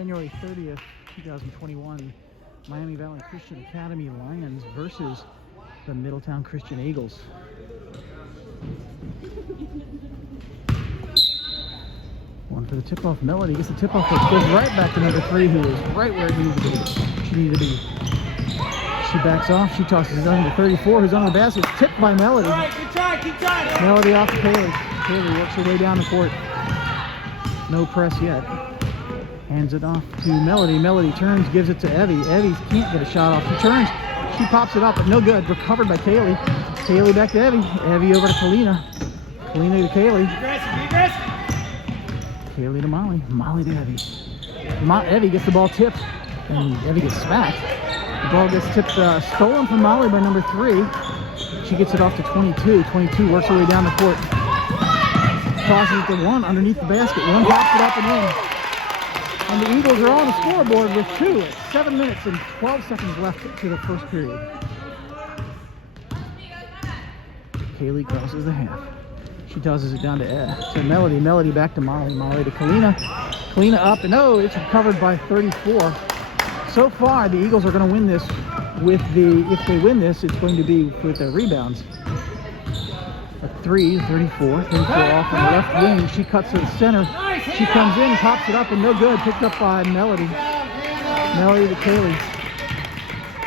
January 30th, 2021, Miami Valley Christian Academy Lions versus the Middletown Christian Eagles. One for the tip-off. Melody gets the tip-off, which goes right back to number 3, who is right where she needed to be. She backs off. She tosses it down to 34, who's on the basket. It's tipped by Melody. All right, good try, keep trying. Melody off to Kaylee. Kaylee works her way down the court. No press yet. Hands it off to Melody. Melody turns, gives it to Evie. Evie can't get a shot off. She turns. She pops it up, but no good. Recovered by Kaylee. Kaylee back to Evie. Evie over to Kalina. Kalina to Kaylee. Be aggressive. Kaylee to Molly. Molly to Evie. Evie gets the ball tipped, and Evie gets smacked. The ball gets tipped, stolen from Molly by number 3. She gets it off to 22. 22 works her way down the court. Tosses it to 1 underneath the basket. 1 pops it up and in. And the Eagles are on the scoreboard with 2 at 7 minutes and 12 seconds left to the first period. Kaylee crosses the half. She tosses it down to Melody. Melody back to Molly. Molly to Kalina. Kalina up, and no, it's recovered by 34. So far, the Eagles are going to win this with if they win this, it's going to be with their rebounds. A 3, 34 off on the left wing. She cuts to the center. She comes in, pops it up, and no good. Picked up by Melody. Melody to Kaylee.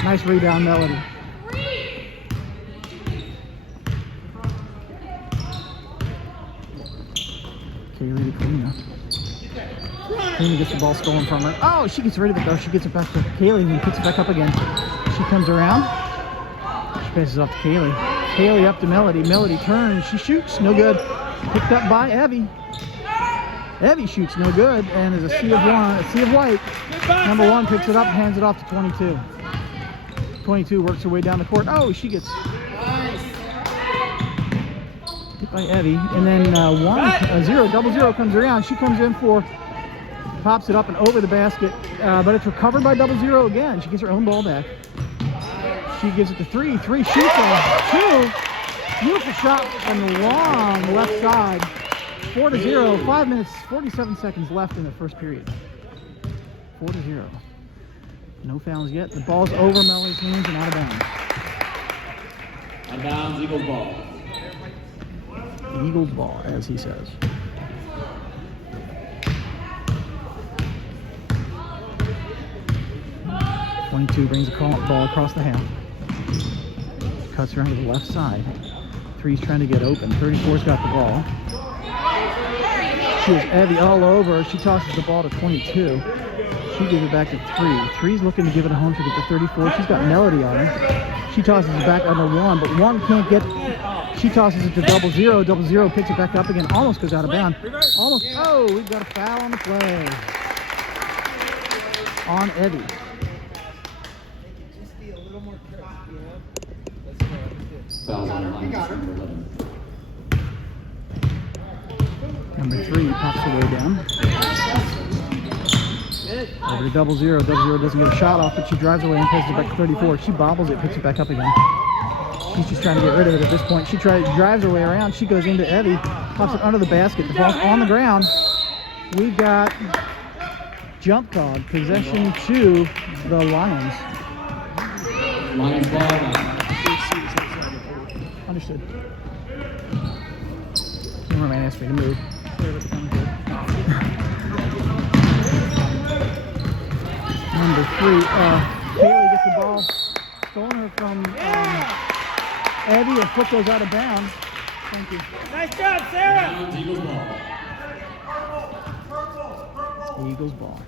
Nice rebound, Melody. Kaylee to Kalina. Kalina gets the ball stolen from her. Oh, she gets rid of it though. She gets it back to Kaylee and picks it back up again. She comes around. She passes off to Kaylee. Kaylee up to Melody. Melody turns. She shoots. No good. Picked up by Evie. Evie shoots. No good. And there's a sea of white. Number 1 picks it up, hands it off to 22. 22 works her way down the court. Oh, she gets hit by Evie. And then 0 comes around. She comes in for, pops it up and over the basket. But it's recovered by 0 again. She gets her own ball back. She gives it to 3. 3 shoots on 2. Beautiful shot from the long left side. 4-0. 5 minutes, 47 seconds left in the first period. 4-0. No fouls yet. The ball's over Melody's hands and out of bounds. Out of bounds, Eagles ball. Eagles ball, as he says. .22 brings the ball across the half. Cuts around to the left side. 3's trying to get open. 34's got the ball. She has Evie all over. She tosses the ball to 22. She gives it back to 3. 3's looking to give it a home to get to 34. She's got Melody on her. She tosses it back under 1, but 1 can't get. She tosses it to 0. 0 picks it back up again. Almost goes out of bounds. Almost. Oh, we've got a foul on the play. On Evie. Fouls on the line. Number 3 pops her way down. Over to 0. 0 doesn't get a shot off, but she drives away and passes it back to 34. She bobbles it, picks it back up again. She's just trying to get rid of it at this point. She drives her way around. She goes into Evie, pops it under the basket. The ball's on the ground. We've got jump called. Possession to the Lions. Lions ball. Understood. Cameraman asked me to move. Number 3, Kaylee gets the ball stolen her from Evie. Her foot goes out of bounds. Thank you. Nice job, Sarah. Eagles ball. Eagles ball.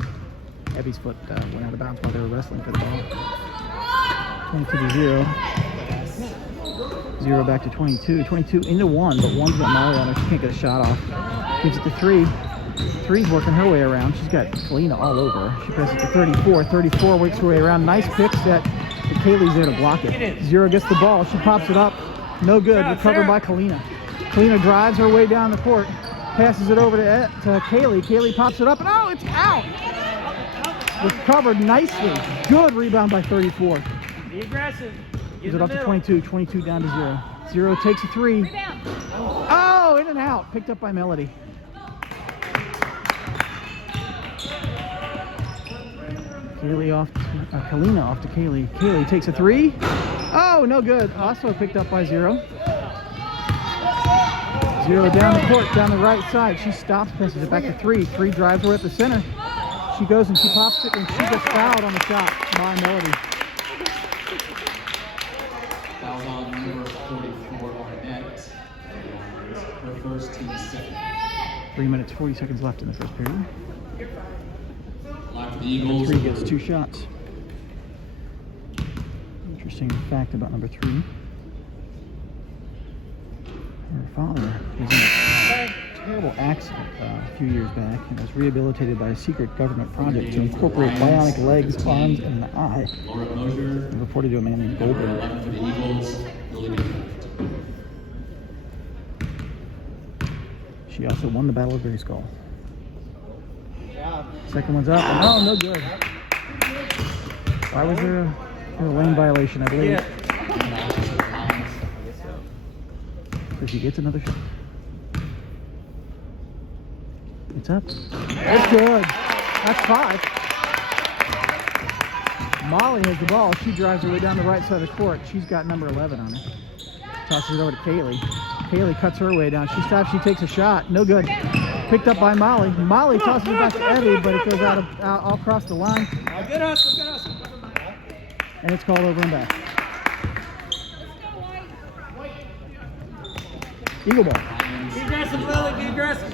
Evie's foot went out of bounds while they were wrestling for the ball. 22-0. 0 back to 22. 22 into 1, but 1's got Molly on her. She can't get a shot off. Gives it to 3. 3's working her way around. She's got Kalina all over. She passes to 34. 34 works her way around. Nice pick set. But Kaylee's there to block it. 0 gets the ball. She pops it up. No good. Recovered by Kalina. Kalina drives her way down the court. Passes it over to Kaylee. Kaylee pops it up, and oh, it's out. Recovered nicely. Good rebound by 34. Be aggressive. Gives it up to 22. 22 down to 0. 0 takes a 3. Oh, in and out. Picked up by Melody. Kalina off to Kaylee. Kaylee takes a three. Oh, no good. Also picked up by Zero. Zero down the court, down the right side. She stops, passes it back to three. Three drives her at the center. She goes and she pops it, and she gets fouled on the shot by Melody. Fouls on number 44 on net. Her first team second. 3 minutes, 40 seconds left in the first period. Line for the Eagles. Three gets two shots. Interesting fact about number three. Her father was in a terrible accident a few years back and was rehabilitated by a secret government project to incorporate bionic legs, arms, and an eye. Laura Mosier. And reported to a man named Number Goldberg. 11 for the Eagles. Lily McCraft. She also won the Battle of Grayskull. Second one's up. Oh, no good. Why was there a lane violation, I believe? So she gets another shot. It's up. It's good. That's 5. Molly has the ball. She drives her way down the right side of the court. She's got number 11 on her. Tosses it over to Kaylee. Kaylee cuts her way down. She stops. She takes a shot. No good. Picked up by Molly. Molly tosses it back to Evie, but it goes out all across the line. Good hustle, good hustle. And it's called over and back. Eagle ball. Be aggressive, Lily, be aggressive.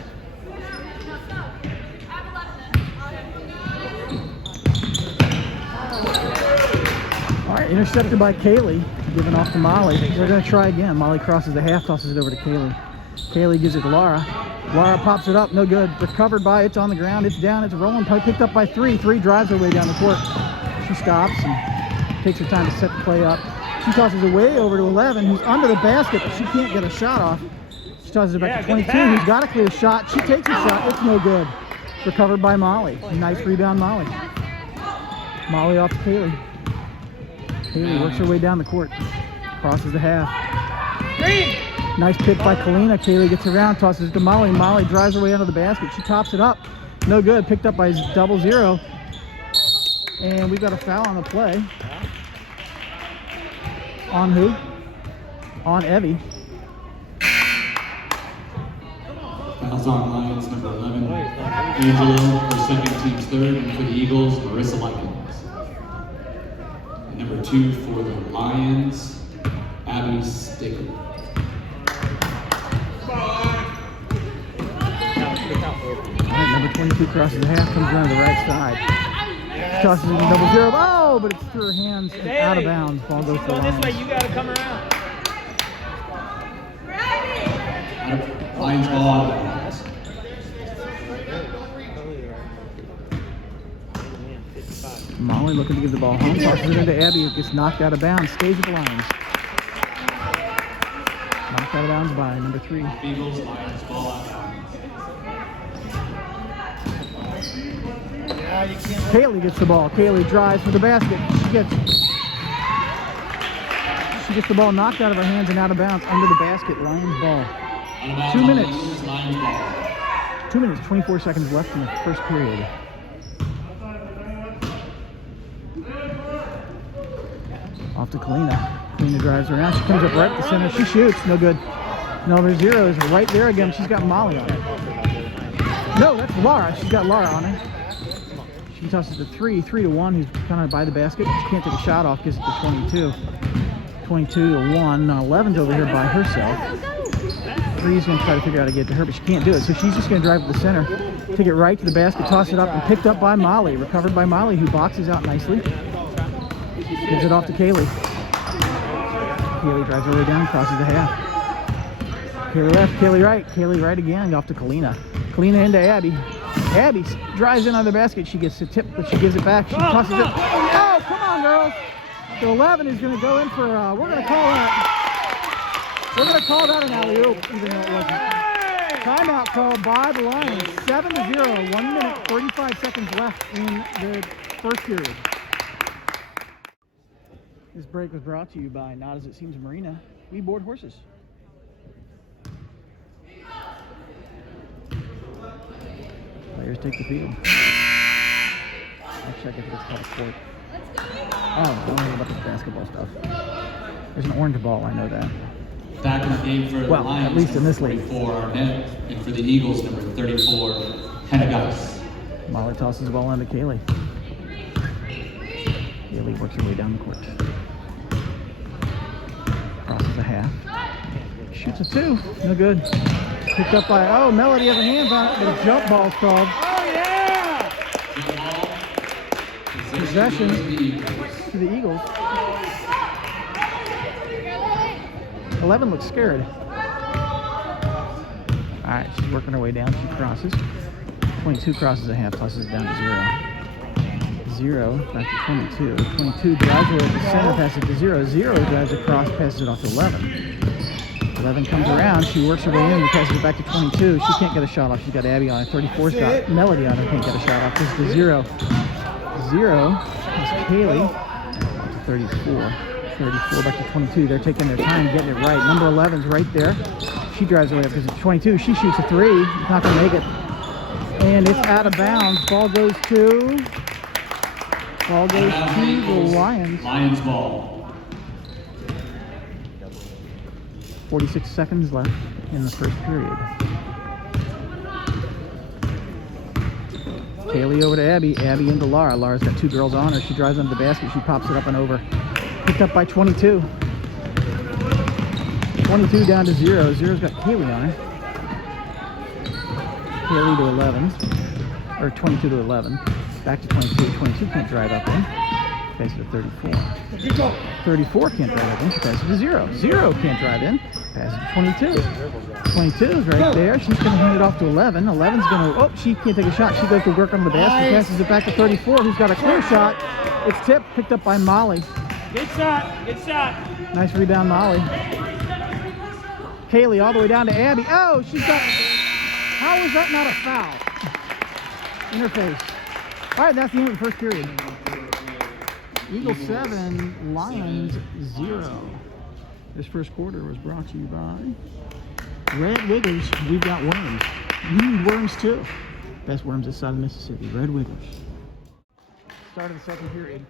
All right, intercepted by Kaylee, given off to Molly. They're going to try again. Molly crosses the half, tosses it over to Kaylee. Kaylee gives it to Laura. Laura pops it up, no good. Recovered by, it's on the ground, it's down, it's rolling. Picked up by three. Three drives her way down the court. She stops and takes her time to set the play up. She tosses it way over to 11, who's under the basket, but she can't get a shot off. She tosses it back to 22, who's got a clear shot. She takes a shot, it's no good. Recovered by Molly. Nice rebound, Molly. Molly off to Kaylee. Kaylee works her way down the court. Crosses the half. Green. Nice pick by Kalina. Kaylee gets around, tosses it to Molly. Molly drives her way under the basket. She tops it up. No good. Picked up by 0. And we've got a foul on the play. On who? On Evie. Fouls on Lions number 11. Angelo for second, team's third. And for the Eagles, Marissa Likens. And number 2 for the Lions, Abby Stickler. All right, number 22 crosses the half, comes around to the right side. Tosses it to 0. Oh, but it's through her hands and out of bounds. Ball goes to the Going this way, Lions. you gotta come around. Lions ball. Molly looking to give the ball home, tosses it into Abby, who gets knocked out of bounds, stays with the Lions. Knocked out of bounds by number 3. Eagles, Lions ball out. Kaylee gets the ball. Kaylee drives for the basket. She gets the ball knocked out of her hands and out of bounds under the basket. Lions ball. 2 minutes. 2 minutes, 24 seconds left in the first period. Off to Kalina. Kalina drives around. She comes up right at the center. She shoots. No good. Number 0 is right there again. She's got Molly on her. No, that's Laura. She's got Laura on her. She tosses to 3 to 1, who's kind of by the basket. She can't take a shot off, gives it to 22. 22 to 1. 11's over here by herself. 3's going to try to figure out how to get to her, but she can't do it. So she's just going to drive to the center, take it right to the basket, toss it up, and picked up by Molly. Recovered by Molly, who boxes out nicely. Gives it off to Kaylee. Kaylee drives her way down, crosses the half. Kaylee left, Kaylee right. Kaylee right again, off to Kalina. Kalina into Abby. Abby drives in on the basket. She gets the tip, but she gives it back. She tosses it. Oh, come on, girls. The 11 is going to go in for, we're going to call that an alley-oop, even though it wasn't. Timeout called by the Lions. 7-0, 1 minute, 35 seconds left in the first period. This break was brought to you by Not As It Seems Marina. We board horses. Players take the field. check if it's called court. Oh, I don't know about the basketball stuff. There's an orange ball, I know that. Back in the game for the Well, Lions, at least in this number league. 44, Arnett, and for the Eagles, number 34, Hennegas. Molly tosses the ball on to Kaylee. Kaylee works her way down the court. Crosses a half. Shoots a 2. No good. Picked up by, oh, Melody has her hands on it, but a jump ball's called. Oh, yeah! Possession to the Eagles. 11 looks scared. All right, she's working her way down. She crosses. 22 crosses a half, tosses it down to 0. 0 back to 22. 22 drives her over the center, passes it to 0. 0 drives across, passes it off to 11. 11 comes around. She works her way in and passes it back to 22. She can't get a shot off. She's got Abby on her. 34's got Melody on her. Can't get a shot off. This is to 0. 0 is Kaylee. To 34. 34 back to 22. They're taking their time getting it right. Number 11's right there. She drives away up because it's 22. She shoots a 3. Not going to make it. And it's out of bounds. Ball goes to the Lions. Lions ball. 46 seconds left in the first period. Kaylee over to Abby. Abby into Laura. Laura's got 2 girls on her. She drives under the basket. She pops it up and over. Picked up by 22. 22 down to 0. 0's got Kaylee on her. Kaylee to 11. Or 22 to 11. Back to 22. 22 can't drive up in. Passes to 34. 34 can't drive up in. She passes to 0. 0 can't drive in. Passes to 22. 22 is right there. She's going to hand it off to 11. 11's going to, oh, she can't take a shot. She goes to work on the basket. Passes it back to 34, who's got a clear shot. It's tipped, picked up by Molly. Good shot. Good shot. Nice rebound, Molly. Kaylee all the way down to Abby. Oh, she's got, how is that not a foul? In her face. All right, that's the end of the first period. Eagles 7, Lions 0. This first quarter was brought to you by Red Wiggers. We've got worms. You need worms too. Best worms this side of Mississippi. Red Wiggers. Start of the second period.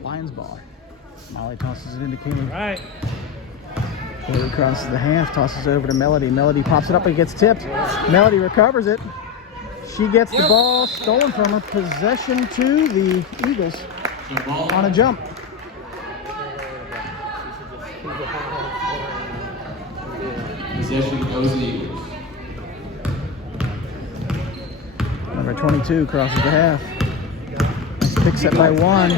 Lions ball. Molly tosses it into Kaylee. Right. Kaylee crosses the half, tosses it over to Melody. Melody pops it up and gets tipped. Melody recovers it. She gets the ball stolen from her. Possession to the Eagles on a jump. Possession goes to the Eagles. Number 22 crosses the half. Pick set by 1.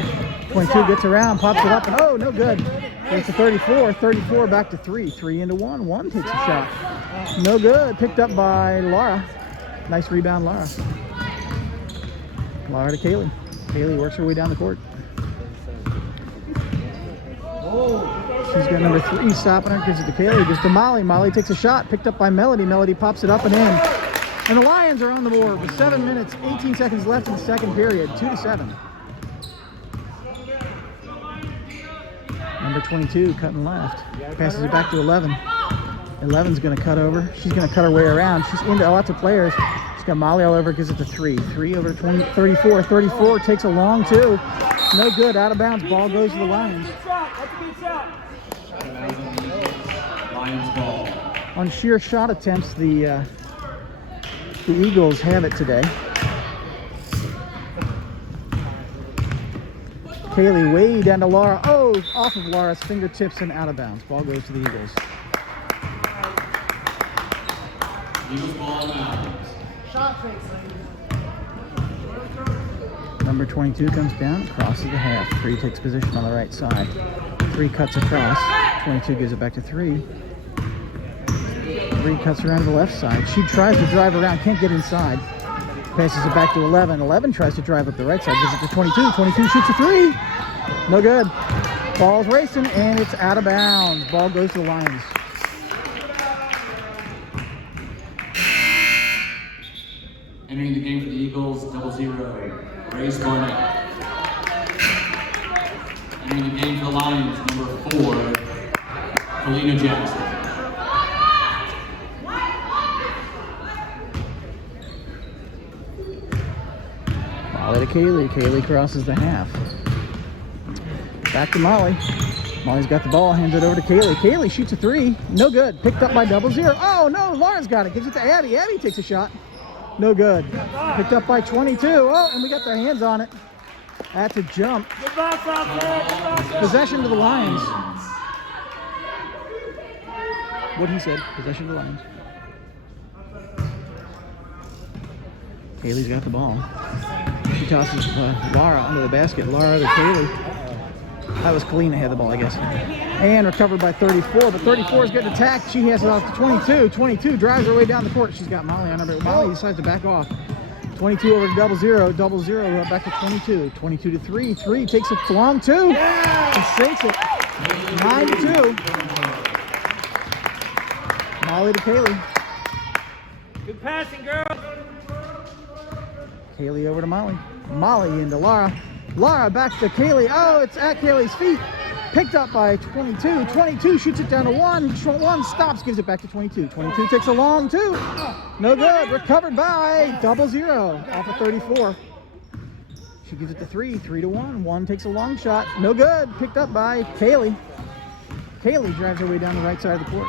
22 gets around, pops it up, and oh, no good. It's to 34. 34 back to 3. 3 into 1. 1 takes a shot. No good. Picked up by Laura. Nice rebound, Laura. Laura to Kaylee. Kaylee works her way down the court. She's got number 3 stopping her, gives it to Kaylee, gives it to Molly. Molly takes a shot, picked up by Melody. Melody pops it up and in. And the Lions are on the board with 7 minutes, 18 seconds left in the second period. 2-7. Number 22 cutting left. Passes it back to 11. 11's going to cut over. She's going to cut her way around. She's into lots of players. She's got Molly all over, gives it to 3. 3 over to 20, 34. 34 takes a long 2. No good. Out of bounds. Ball goes to the Lions. Good shot. That's a good shot. Out of bounds on the Eagles. Lions ball. On sheer shot attempts, the Eagles have it today. Kaylee way down to Laura. Oh, off of Laura's fingertips and out of bounds. Ball goes to the Eagles. Eagles ball out of bounds. Number 22 comes down, crosses the half. 3 takes position on the right side. 3 cuts across. 22 gives it back to 3. 3 cuts around to the left side. She tries to drive around, can't get inside. Passes it back to 11. 11 tries to drive up the right side, gives it to 22. 22 shoots a 3. No good. Ball's racing, and it's out of bounds. Ball goes to the Lions. Entering the game for the Eagles, 00, Grace Barnett. Entering the game for the Lions, number 4, Kalina Jackson. Molly to Kaylee. Kaylee crosses the half. Back to Molly. Molly's got the ball, hands it over to Kaylee. Kaylee shoots a three. No good. Picked up by 00. Oh, no. Lauren's got it. Gives it to Abby. Abby takes a shot. No good. Picked up by 22. Oh, and we got the hands on it. That's a jump. Good box out there. Good box out. Possession to the Lions. What he said. Possession to the Lions. Kaylee's got the ball. She tosses Laura under the basket. Laura to Kaylee. That was Kalina had the ball, I guess. And recovered by 34, but 34 is getting attacked. She has it off to 22. 22 drives her way down the court. She's got Molly on her. Molly decides to back off. 22 over to 00. 00 back to 22. 22 to 3. 3 takes it long two. And sinks it. 9 to 2. Molly to Kaylee. Good passing, girl. Kaylee over to Molly. Molly into Laura. Laura back to Kaylee. Oh, it's at Kaylee's feet. Picked up by 22. 22 shoots it down to 1. 1 stops, gives it back to 22. 22 takes a long two. No good. Recovered by 00 off of 34. She gives it to 3. 3 to 1. 1 takes a long shot. No good. Picked up by Kaylee. Kaylee drives her way down the right side of the court.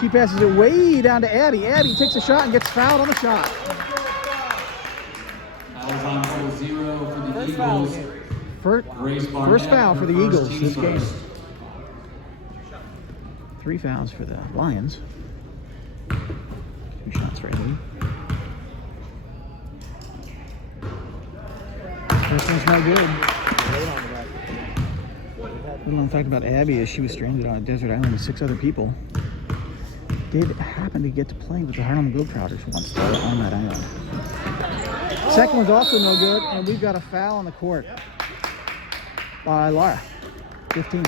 She passes it way down to Abby. Abby takes a shot and gets fouled on the shot. Fouls on for 0 for the Eagles. First foul for the Eagles this game. 3 fouls for the Lions. 2 shots for Abby. First one's no good. Little known fact about Abby is she was stranded on a desert island with 6 other people. Did happen to get to play with the Harlem Globetrotters once they were on that island. Second one's also no good, and we've got a foul on the court by Laura. 15.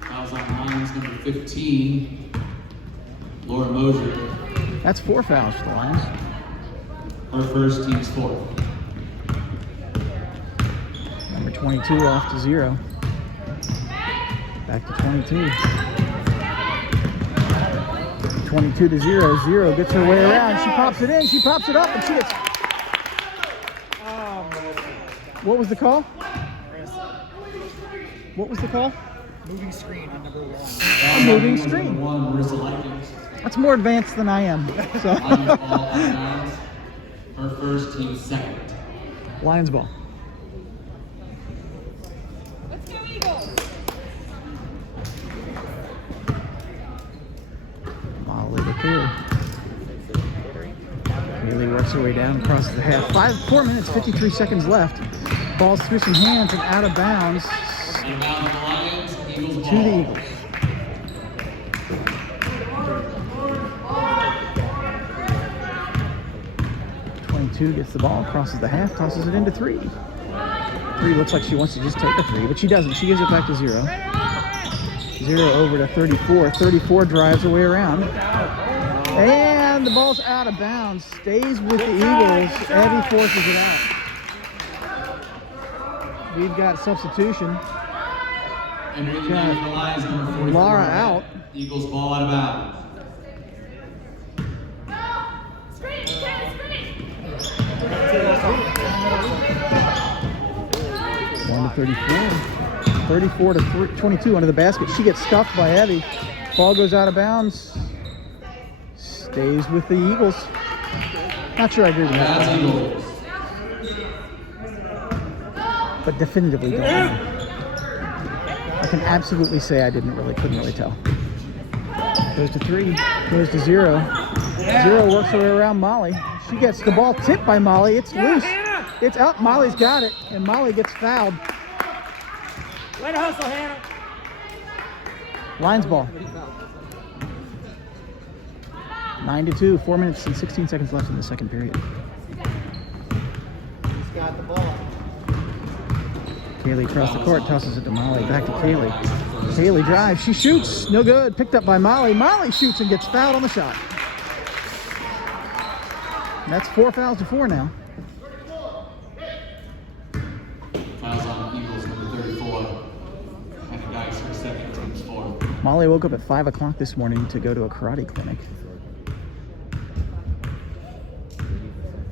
Fouls on Lions number 15, Laura Mosier. That's 4 fouls for the Lions. Her first, team's 4th. Number 22 off to 0. Back to 22. 22 to 0. 0 gets her way around. She pops it in. She pops it up, and she gets. What was the call? What was the call? Moving screen on number 1. A moving screen. 1, Marissa Likens. That's more advanced than I am. So. Lions ball out of bounds. Her first, team's 2nd. Lions ball. Let's go Eagles! Molly to Kaylee. Kaylee works her way down, crosses the half. 4 minutes, 53 seconds left. Ball's through some hands and out of bounds Out of bounds the Lions, Eagles to ball. the Eagles. Two gets the ball, crosses the half, tosses it into 3. 3 looks like she wants to just take a 3, but she doesn't. She gives it back to 0. 0 over to 34. 34 drives her way around. And the ball's out of bounds. Stays with the Eagles. Abby forces it out. We've got substitution. Entering the net for the Lions, number 44. Laura out. Eagles ball out of bounds. Screen! Screen! 1 to 34. 34 to 22 under the basket. She gets stuffed by Abby. Ball goes out of bounds. Stays with the Eagles. Not sure I agree with that, That's Eagles. but definitively don't know. I can absolutely say I couldn't really tell. Goes to 3, goes to 0. 0 works her way around Molly. She gets the ball tipped by Molly. It's loose. It's out. Molly's got it, and Molly gets fouled. Way to hustle, Hannah. Lions ball. 9 to 2. 4 minutes and 16 seconds left in the second period. He's got the ball. Kaylee across the court, tosses it to Molly. Back to Kaylee. Kaylee drives. She shoots. No good. Picked up by Molly. Molly shoots and gets fouled on the shot. That's 4 fouls to 4 now. Fouls on Eagles, number 34. And the guys for 2nd, team's 4. Molly woke up at 5 o'clock this morning to go to a karate clinic.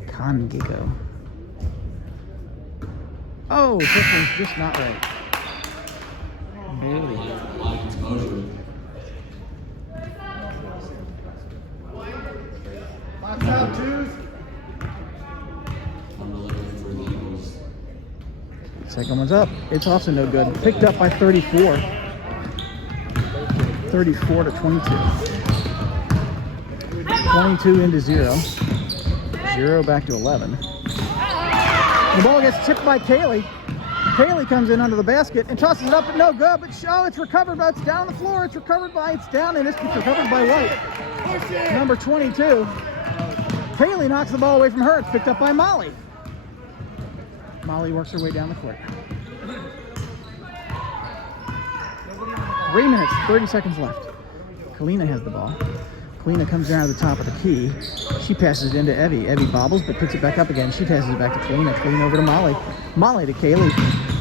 Kangigo. Oh, this one's just not right. Barely. Lions Mosier. Lots out, twos. Number 11 for the Eagles. Second one's up. It's also no good. Picked up by 34. 34 to 22. 22 into 0. 0 back to 11. The ball gets tipped by Kaylee. Kaylee comes in under the basket and tosses it up, but no good. But it's recovered, but it's down on the floor. It's recovered by, it's down, and it's recovered by White. Number 22. Kaylee knocks the ball away from her. It's picked up by Molly. Molly works her way down the court. 3 minutes, 30 seconds left. Kalina has the ball. Kalina comes down to the top of the key. She passes it into Evie. Evie bobbles, but picks it back up again. She passes it back to Kalina. Kalina over to Molly. Molly to Kaylee.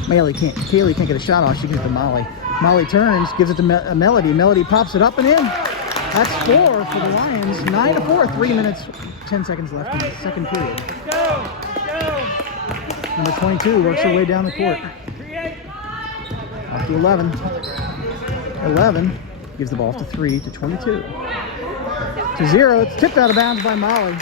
Kaylee can't get a shot off. She gives it to Molly. Molly turns, gives it to Melody. Melody pops it up and in. That's 4 for the Lions. 9 to 4. 3 minutes, 10 seconds left in the second period. Let's go. Let's go. Number 22 works her way down the court. Off to 11. 11 gives the ball off to 3 to 22. To 0. It's tipped out of bounds by Molly.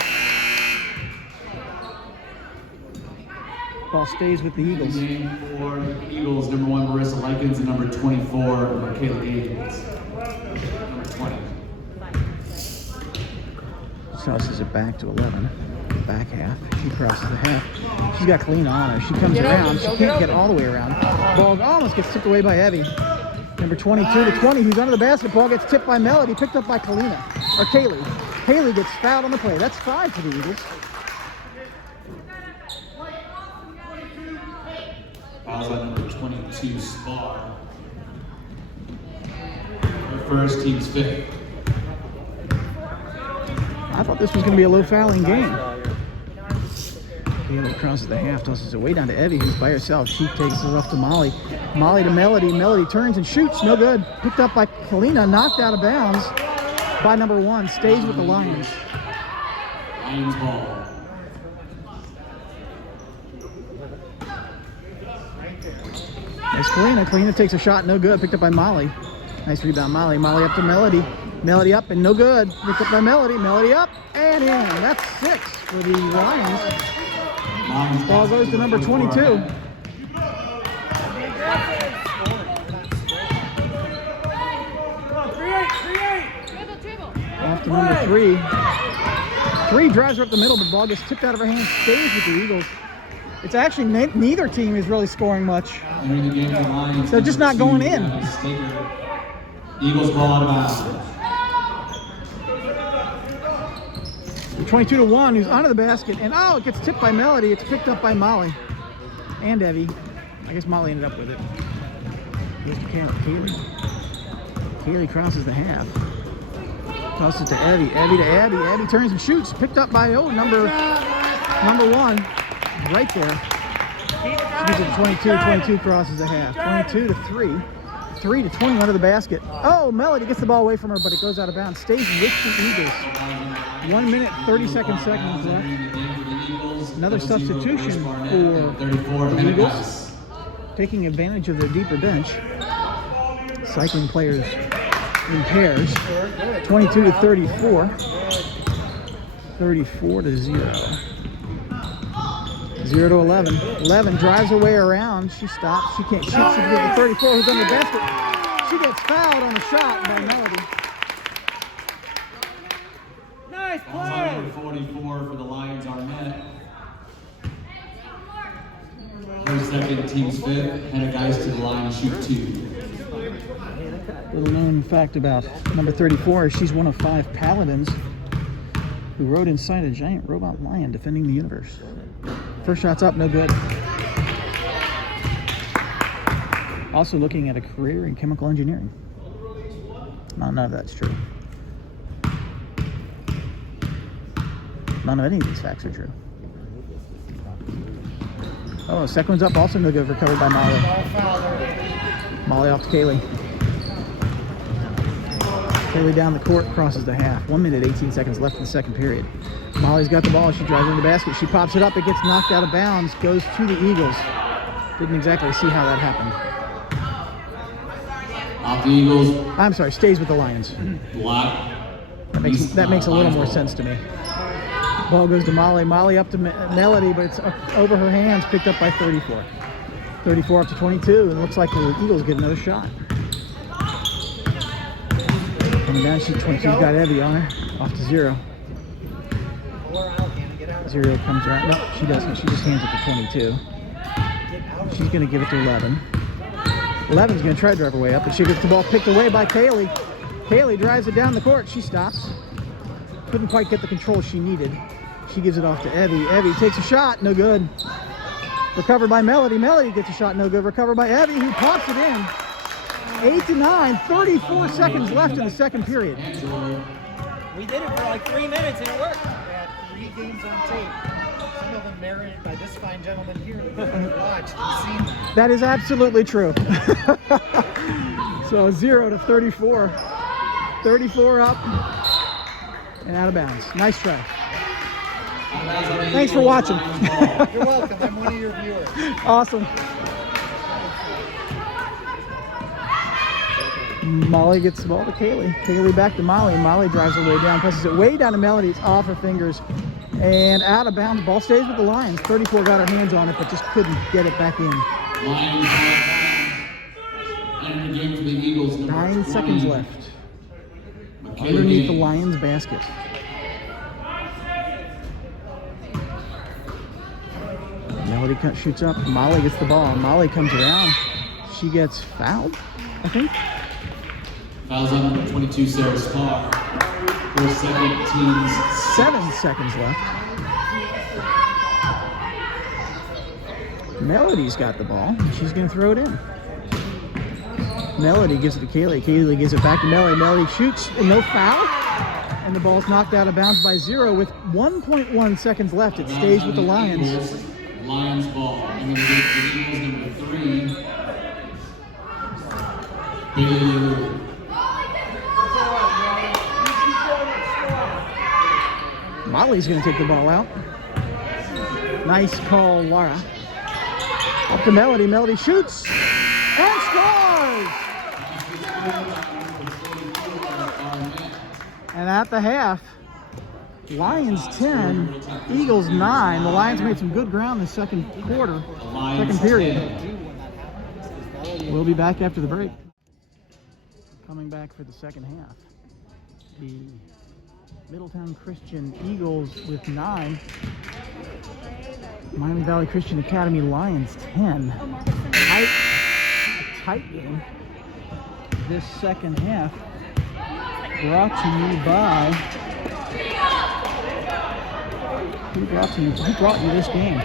Ball stays with the Eagles. Game for Eagles, number 1 Marissa Likens and number 24 Michaela Gagins. Number 20. Tosses it back to 11. Back half. She crosses the half. She's got Kalina on her. She comes around. She can't get all the way around. Ball almost gets tipped away by Evie. Number 22 to 20, who's under the basketball, gets tipped by Melody, picked up by Kalina. Or Kaylee. Kaylee gets fouled on the play. That's 5 for the Eagles. Fouls on number 22, Spar. Her first, team's 5th. I thought this was going to be a low fouling game. Kaylee crosses the half, tosses it way down to Evie, who's by herself. She takes it off to Molly. Molly to Melody. Melody turns and shoots. No good. Picked up by Kalina, knocked out of bounds by number 1. Stays with the Lions. Lions ball. Nice Kalina. Kalina takes a shot. No good. Picked up by Molly. Nice rebound, Molly. Molly up to Melody. Melody up and no good. Picked up by Melody. Melody up and in. That's 6 for the Lions. Ball goes to number 22. Come on, create. Dribble. Off to number 3. 3 drives her up the middle, but ball gets tipped out of her hands. Stays with the Eagles. It's actually neither team is really scoring much. Entering the game for Lions. They're just not going in. Eagles ball out of bounds. 22 to 1, who's onto the basket, and it gets tipped by Melody. It's picked up by Molly and Evie. I guess Molly ended up with it. Goes to Kaylee. Kaylee crosses the half. Tosses to Evie. Evie to Abby. Abby turns and shoots. Picked up by number 1, right there. She gives it to 22. 22 crosses the half. 22 to 3. 3 to 20 under the basket. Oh, Melody gets the ball away from her, but it goes out of bounds. Stays with the Eagles. 1 minute, 30 seconds left. Another substitution for the Eagles. Taking advantage of their deeper bench. Cycling players in pairs. 22 to 34. 34 to 0. 0 to 11. 11 drives her way around. She stops. She can't shoot. She can get the 34 who's under the basket. She gets fouled on the shot by Melody. Nice Fouls on play. number 44 for the Lions, Arnett. Her second, team's 5th. Hannah Geist to the line, shoot 2. Little known fact about number 34 is she's one of 5 paladins who rode inside a giant robot lion defending the universe. First shot's up, no good. Also looking at a career in chemical engineering. None of that's true. None of any of these facts are true. Oh, second one's up, also no good, recovered by Molly. Molly off to Kaylee. Kaylee down the court, crosses the half. 1 minute, 18 seconds left in the second period. Molly's got the ball, she drives in the basket, she pops it up, it gets knocked out of bounds, goes to the Eagles. Didn't exactly see how that happened. Off the Eagles, I'm sorry, stays with the Lions. block. That makes a little more sense to me. Ball goes to Molly. Molly up to Melody, but it's over her hands, picked up by 34. 34 up to 22, and it looks like the Eagles get another shot. Coming down, she's 22, got Evie on her, off to 0. 0 comes around. No, she doesn't. She just hands it to 22. She's going to give it to 11. 11's going to try to drive her way up, but she gets the ball picked away by Kaylee. Kaylee drives it down the court. She stops. Couldn't quite get the control she needed. She gives it off to Evie. Evie takes a shot. No good. Recovered by Melody. Melody gets a shot. No good. Recovered by Evie, who pops it in. 8-9. 34 seconds left in the second period. We did it for like 3 minutes and it worked. Had 3 games on tape. Some of them narrated by this fine gentleman here that we haven't watched and seen that. That is absolutely true. So 0 to 34. 34 up and out of bounds. Nice try. Thanks for watching. You're welcome. I'm one of your viewers. Awesome. Molly gets the ball to Kaylee. Kaylee back to Molly. Molly drives her way down, presses it way down to Melody. It's off her fingers and out of bounds. Ball stays with the Lions. 34 got her hands on it, but just couldn't get it back in. Lions entering the game for the Eagles. 9 seconds left. McKaylee Underneath the Gaines. Lions basket. Melody shoots up. Molly gets the ball. Molly comes around. She gets fouled, I think. Fouls on number 22, Sarah Starr. For second teams. 7 seconds left. Melody's got the ball. She's going to throw it in. Melody gives it to Kaylee. Kaylee gives it back to Melody. Melody shoots and no foul. And the ball's knocked out of bounds by 0 with 1.1 seconds left. It stays with the Lions. Eagles, Lions ball. And then the Eagles number 3. Bailey Lou. Molly's going to take the ball out. Nice call, Laura. Up to Melody. Melody shoots and scores! And at the half, Lions 10, Eagles 9. The Lions made some good ground in the second quarter, second period. We'll be back after the break. Coming back for the second half. The Middletown Christian Eagles with 9. Miami Valley Christian Academy Lions 10. Tight game. This second half brought to you by... Who brought you this game?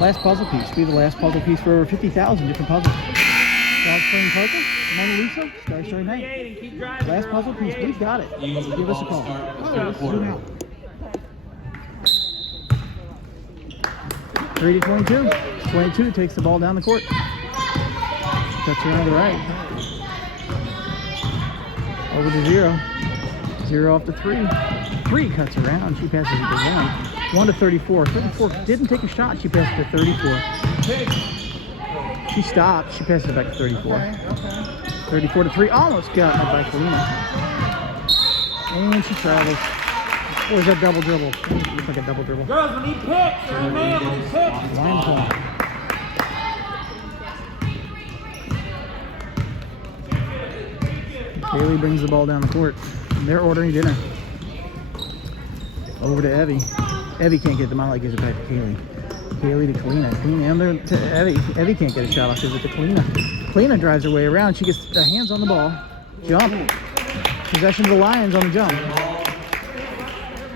Last puzzle piece. Be the last puzzle piece for over 50,000 different puzzles. Dogs playing poker? Mona Lisa? Starry Night. Last puzzle piece. We've got it. Give us a call. Let's zoom out. 3 to 22. 22 takes the ball down the court. Cuts around to the right. Over to 0. 0 off to 3. 3 cuts around. She passes it to 1. 1 to 34. 34 didn't take a shot. She passed it to 34. She stopped. She passes it back to 34. 34 to 3. Almost got it by Kalina. And she travels. Or is that double dribble? Looks like a double dribble. Girls, we need picks. Or man, we need picks. Line point. Kaylee brings the ball down the court. They're ordering dinner. Over to Evie. Evie can't get the Molly, gives it back to Kaylee. Kaylee to Kalina. Kalina to Evie. Evie can't get a shot off, gives it to Kalina. Kalina drives her way around. She gets the hands on the ball. Jump. Possession of the Lions on the jump.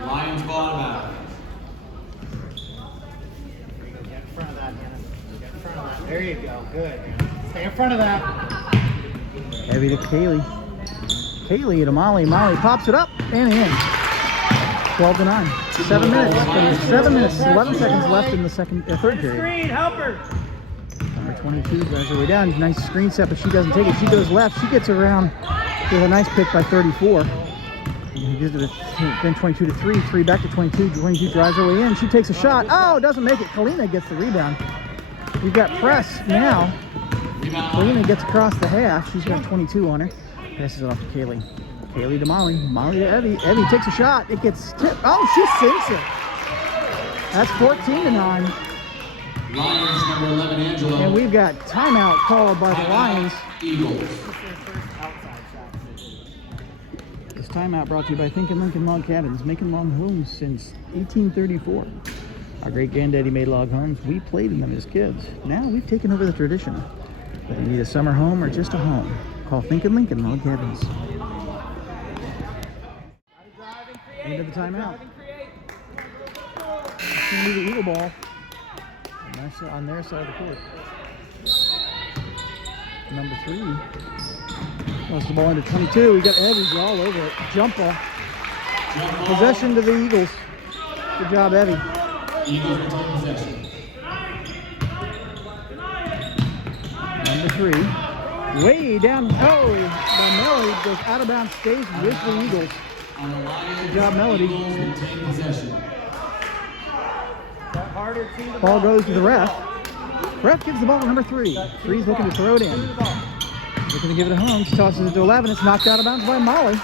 Lions ball out. Get in front of that, Hannah. Get in front of that. There you go. Good. Stay in front of that. Evie to Kaylee. Kaylee to Molly. Molly pops it up and in. 12 to 9. 7 minutes. 7 minutes. 11 seconds left in the third period. Screen, help her. Number 22 drives her way down. Nice screen set, but she doesn't take it. She goes left. She gets around with a nice pick by 34. Then 22 to 3. 3 back to 22. 22 drives her way in. She takes a shot. Oh, doesn't make it. Kalina gets the rebound. We've got press now. Kalina gets across the half. She's got 22 on her. Passes it off to Kaylee. Kaylee to Molly. Molly to Evie. Evie takes a shot. It gets tipped. Oh, she sinks it. That's 14-9. Lions number 11, Angelo. And we've got timeout called by the Lions. Eagles. This timeout brought to you by Think and Lincoln Log Cabins, making log homes since 1834. Our great granddaddy made log homes. We played in them as kids. Now we've taken over the tradition. Whether you need a summer home or just a home, call Think and Lincoln Log Cabins. End of the timeout. It's going to be the Eagle ball on their side of the court. Number 3. Lost the ball into 22. We got Evie's all over it. Jump ball. Possession to the Eagles. Good job, Evie. Eagles retain possession. Number 3. Way down. Oh, by Melody goes out of bounds, stays with the Eagles. Good job, Melody. Eagles retain possession. Ball goes to the ref. Ref gives the ball to number 3. 3's looking to throw it in. Looking to give it a home. She tosses it to 11. It's knocked out of bounds by Molly.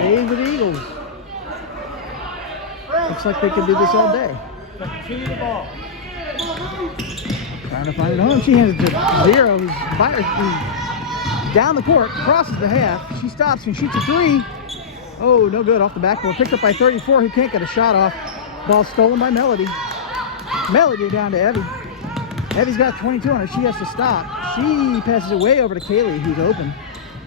Stays with the Eagles. Looks like they could do this all day. Trying to find it home. She hands it to Zero, who's down the court, crosses the half. She stops and shoots a 3. Oh, no good. Off the backboard. Picked up by 34, who can't get a shot off. Ball stolen by Melody. Melody down to Evie. Evie's got 22 on her. She has to stop. She passes it way over to Kaylee, who's open.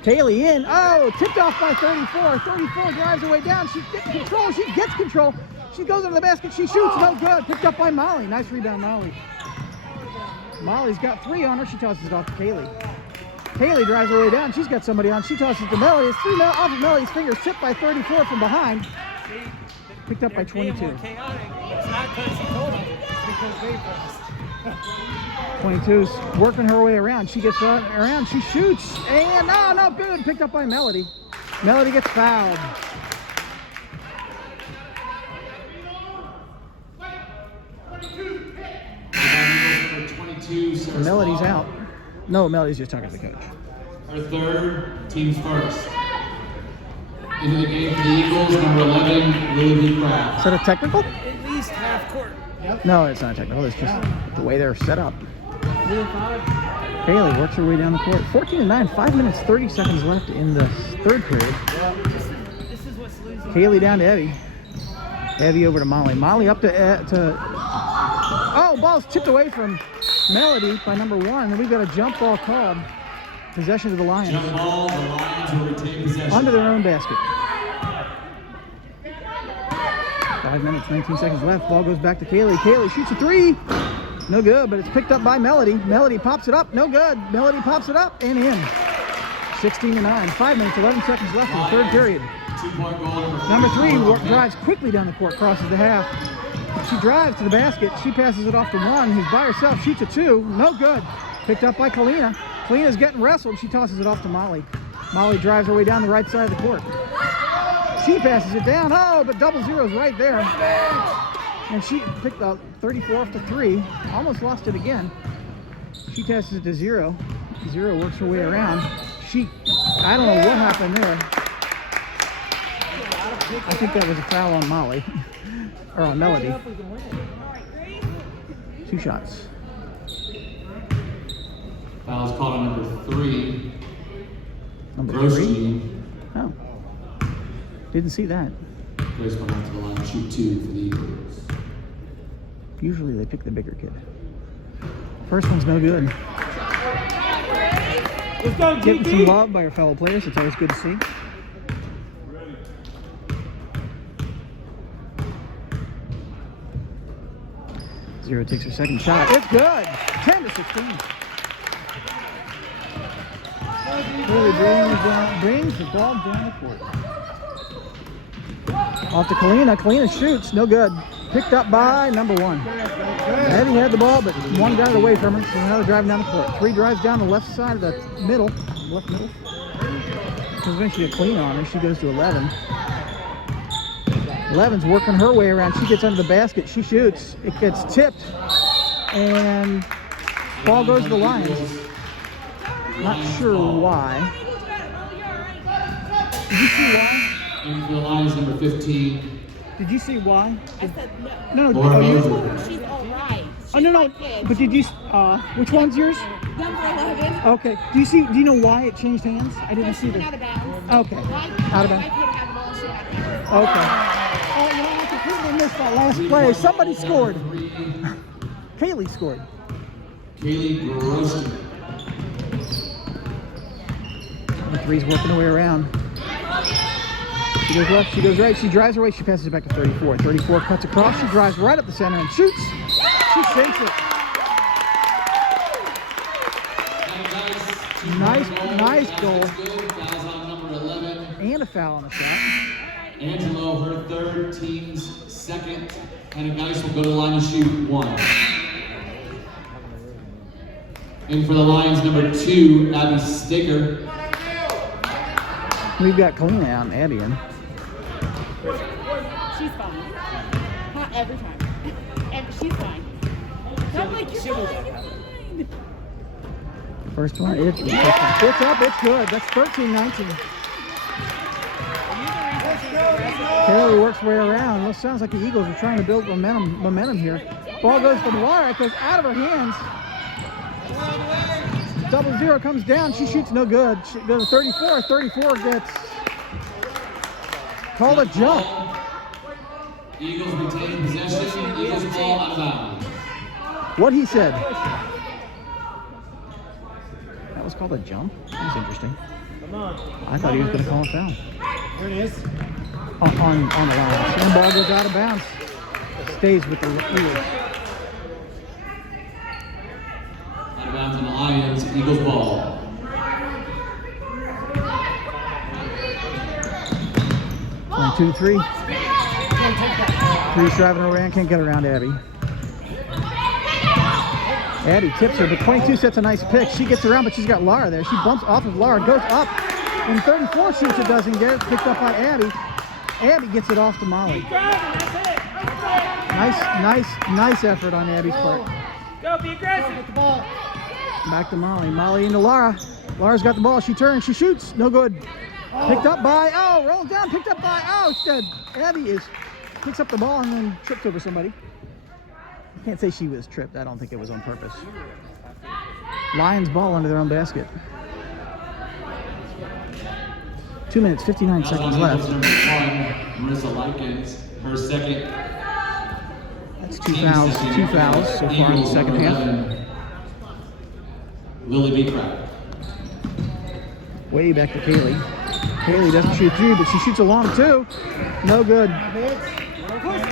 Kaylee in. Oh, tipped off by 34. 34 drives her way down. She gets control. She gets control. She goes under the basket. She shoots. No good. Picked up by Molly. Nice rebound, Molly. Molly's got 3 on her. She tosses it off to Kaylee. Kaylee drives her way down. She's got somebody on. She tosses it to Melody. It's 3 off of Melody's fingers. Tipped by 34 from behind. Picked up by 22. It's not because he told them. It's because they promised. 22's working her way around. She gets around. She shoots. And no good. Picked up by Melody. Melody gets fouled. Melody's out. No, Melody's just talking to the coach. Our third, team's first. Into the game for the Eagles, number 11, Lily Craft. Is that a technical? At least half court. No, it's not technical. It's just the way they're set up. Kaylee works her way down the court. 14-9, 5 minutes, 30 seconds left in the third period. This is what's losing. Kaylee down to Evie. Evie over to Molly. Molly up to oh, ball's tipped away from Melody by number 1. And we've got a jump ball called. Possession to the Lions. Jump ball, the Lions will retain possession. Under their own basket. 5 minutes, 19 seconds left. Ball goes back to Kaylee. Kaylee shoots a 3. No good, but it's picked up by Melody. Melody pops it up. No good. Melody pops it up and in. 16-9. 5 minutes, 11 seconds left in the third period. 2-point goal. Number 3 drives quickly down the court, crosses the half. She drives to the basket. She passes it off to 1, who's by herself. Shoots a 2. No good. Picked up by Kalina. Kalina's getting wrestled. She tosses it off to Molly. Molly drives her way down the right side of the court. She passes it down. Oh, but double zero's right there. And she picked up 34 off the 3. Almost lost it again. She passes it to Zero. Zero works her way around. I don't know what happened there. I think that was a foul on Molly. Or on Melody. 2 shots. Foul is called on number 3. Number Gross 3? G. Oh. Didn't see that. Grace went out to the line, shoot 2 for the Eagles. Usually they pick the bigger kid. First one's no good. Let's go, Getting some love by our fellow players. It's always good to see. Zero takes her second shot. It's good. 10-16. Really brings the ball down the court. Off to Kalina. Kalina shoots. No good. Picked up by number 1. Evie had the ball, but 1 got it away from her. So another driving down the court. 3 drives down the left side of the middle. Left middle. There's eventually a clean on her. She goes to 11. 11's working her way around. She gets under the basket. She shoots. It gets tipped. And ball goes to the Lions. Not sure why. Did you see why? And for the Lions, number 15. Did you see why? I said no. No, Laura oh, you, Moser. She's all right. oh no, no. But did you? Which one's yours? Number 11. Okay. Do you know why it changed hands? I didn't see Went the. out of bounds. Okay. Out of bounds. I could have the ball. She had it. Okay. Oh, you know, I completely missed that last play. Somebody scored. Kaylee scored. Kaylee Grossman. The three's working her way around. She goes left, she goes right, she drives her way, she passes it back to 34. 34 cuts across, she drives right up the center and shoots. She sinks it. Nice goal. Fouls on number 11. And a foul on the shot. Angelo, her third, team's second. And a nice will go to the line to shoot 1. And for the Lions, number 2, Abby Sticker. We've got Kalina out and Abby in. She's fine. Not every time. She's fine. I'm like, you're fine. First one, it's up, it's good. That's 13-19. Kaylee works her way around. Well, sounds like the Eagles are trying to build momentum here. Ball goes to Laura, it goes out of her hands. 0-0 comes down, she shoots no good. She goes to 34, 34 gets called a jump. Eagles retain possession. Eagles ball out of bounds. What he said. That was called a jump? That was interesting. Come on. I thought he was going to call a foul. There it is. On the line. And the ball goes out of bounds. Stays with the Eagles. Out of bounds on the Lions. Eagles ball. Going 2-3. Three's driving her around, can't get around Abby. Abby tips her, but 22 sets a nice pick. She gets around, but she's got Laura there. She bumps off of Laura, goes up. And 34 shoots it, doesn't get it. Picked up by Abby. Abby gets it off to Molly. Nice effort on Abby's part. Go, be aggressive. Back to Molly. Molly into Laura. Laura's got the ball. She turns. She shoots. No good. Picked up by, rolls down. Picked up by, Abby picks up the ball and then tripped over somebody. Can't say she was tripped. I don't think it was on purpose. Lions ball under their own basket. 2 minutes, 59 seconds left. Number 1, Marissa Likens, her second. That's two fouls so far in the second half. Lily Beecraft. Way back to Kaylee. Kaylee doesn't shoot through, but she shoots a long two. No good.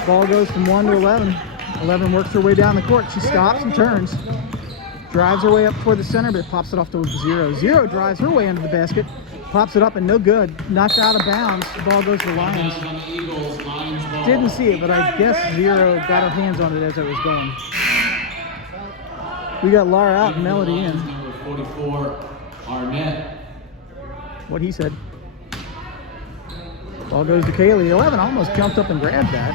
Ball goes from 1 to 11. 11 works her way down the court. She stops and turns. Drives her way up toward the center, but pops it off to 0. 0 drives her way into the basket. Pops it up and no good. Knocked out of bounds. The ball goes to the Lions. Didn't see it, but I guess 0 got her hands on it as it was going. We got Laura out and Melody in. Number 44, Arnett. What he said. Ball goes to Kaylee. 11 almost jumped up and grabbed that.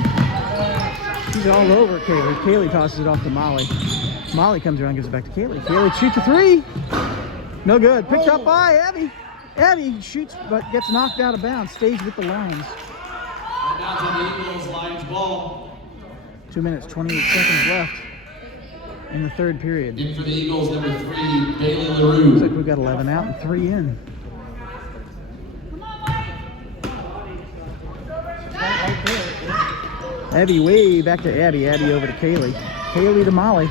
She's all over Kaylee. Kaylee tosses it off to Molly. Molly comes around and gives it back to Kaylee. Kaylee shoots a 3. No good. Picked up by Abby. Abby shoots but gets knocked out of bounds. Stays with the Lions. Now to the Eagles, Lions ball. 2 minutes, 28 seconds left in the third period. In for the Eagles, number 3, Bailey Looks LaRue. like we've got 11 out and 3 in. Abby way back to Abby. Abby over to Kaylee. Kaylee to Molly.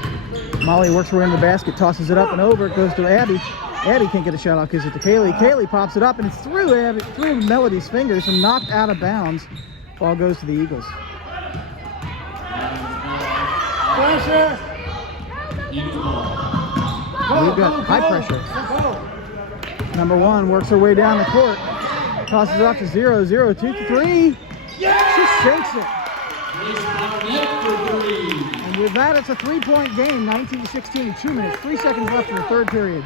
Molly works her way in the basket, tosses it up and over. It goes to Abby. Abby can't get a shot off because it's to Kaylee. Kaylee pops it up and it's through Melody's fingers and knocked out of bounds. Ball goes to the Eagles. Pressure. Eagles ball. We've got high pressure. Number 1 works her way down the court. Tosses it off to 0. 0, 2 to 3. She sinks it. Arnett for 3. And with that, it's a 3-point game. 19-16 in 2 minutes. 3 seconds left in the third period.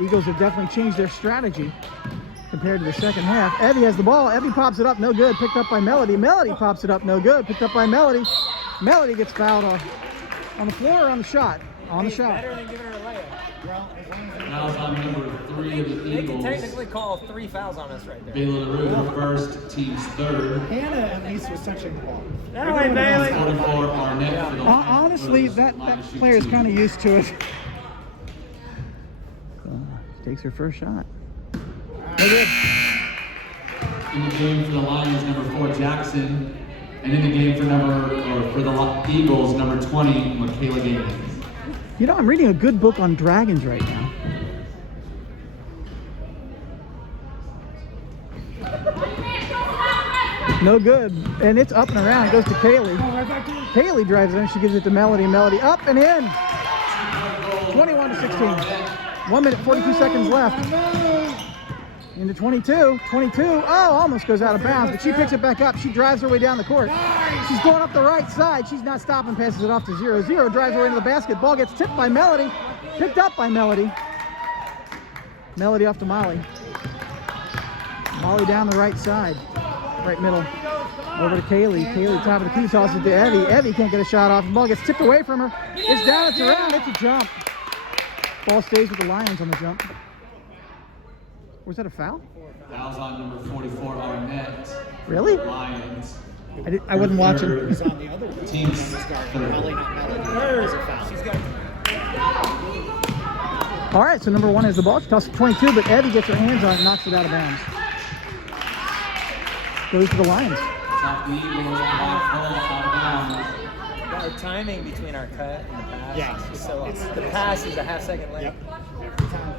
Eagles have definitely changed their strategy compared to the second half. Evie has the ball. Evie pops it up. No good. Picked up by Melody. Melody pops it up. No good. Picked up by Melody. Melody gets fouled off. On the floor or on the shot? On the It's shot. better than giving her a layup. Well, as long as Fouls on number 3 of the They can Eagles. technically call 3 fouls on us right there. Bailey LaRue, her first, team's third. Hannah at least was touching the ball. That way, Bailey. 44 Arnett for the Honestly, for the that line to shoot player's 2. kind of used to it. She takes her first shot. No good. In the game for the Lions, number 4 Jackson, and in the game for the Eagles, number 20 Michaela Gaines. You know, I'm reading a good book on dragons right now. No good. And it's up and around. It goes to Kaylee. Kaylee drives in. She gives it to Melody. Melody up and in. 21 to 16. 1 minute, 42 seconds left. Into 22. 22. Oh, almost goes out of bounds, but she picks it back up. She drives her way down the court. She's going up the right side. She's not stopping, passes it off to 0. 0 drives her way into the basket. Ball gets tipped by Melody. Picked up by Melody. Melody off to Molly. Molly down the right side. Right middle. Over to Kaylee. Kaylee, top of the key, tosses it to Evie. Evie can't get a shot off. The ball gets tipped away from her. It's down, it's around, it's a jump. Ball stays with the Lions on the jump. Was that a foul? Fouls on number 44 Arnett. Really? Lions. I wasn't watching. He's on the other Team's Melody, not Melody. Is a foul. She's got All right, so number 1 has the ball. She tosses 22, but Evie gets her hands on it and knocks it out of bounds. Goes to the Lions. Top the Eagles, black ball out of bounds. our timing between our cut and the pass. Yeah. So the pass is a half-second late. Yep. Every time.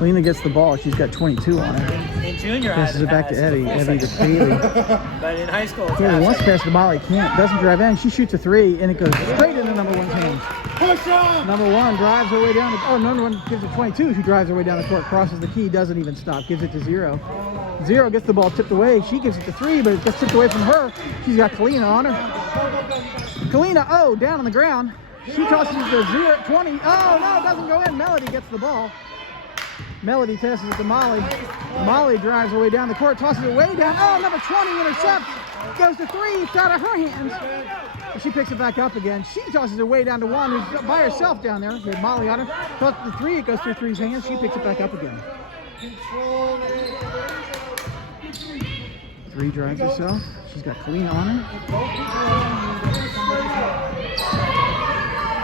Lena gets the ball. She's got 22 on it. In junior, I Passes had it to back to pass Eddie. the full Eddie to second. Kaylee. But in high school, it's Kaylee wants to half-second. pass to Molly. Can't. Doesn't drive in. She shoots a 3, and it goes straight into number 1's hands. Number 1 drives her way down. Number 1 gives it 22. She drives her way down the court, crosses the key, doesn't even stop. Gives it to 0. 0 gets the ball tipped away. She gives it to 3, but it gets tipped away from her. She's got Kalina on her. Kalina, down on the ground. She tosses the 20. Oh, no, it doesn't go in. Melody gets the ball. Melody passes it to Molly. Molly drives her way down the court, tosses it way down. Oh, number 20 intercepts. Goes to 3. It's out of her hands. She picks it back up again. She tosses it way down to 1, who's by herself down there. She had Molly on her. Tosses it to 3. It goes through 3's hands. She picks it back up again. 3 drives herself. She's got Kalina on her.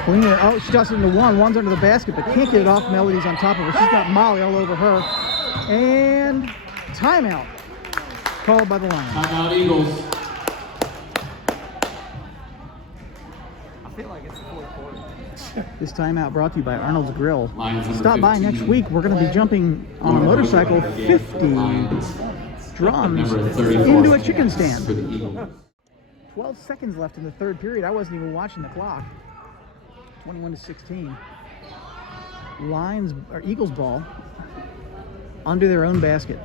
Kalina, she tosses it into 1. 1's under the basket, but can't get it off. Melody's on top of her. She's got Molly all over her. And timeout called by the Lions. Timeout Eagles. I feel like it's the fourth quarter. This timeout brought to you by Arnold's Grill. Lions number Stop by 15. next week. We're going to be jumping on a motorcycle 50 drums Number 34 into a chicken stand. for the Eagles. 12 seconds left in the third period. I wasn't even watching the clock. 21 to 16. Eagles ball under their own basket.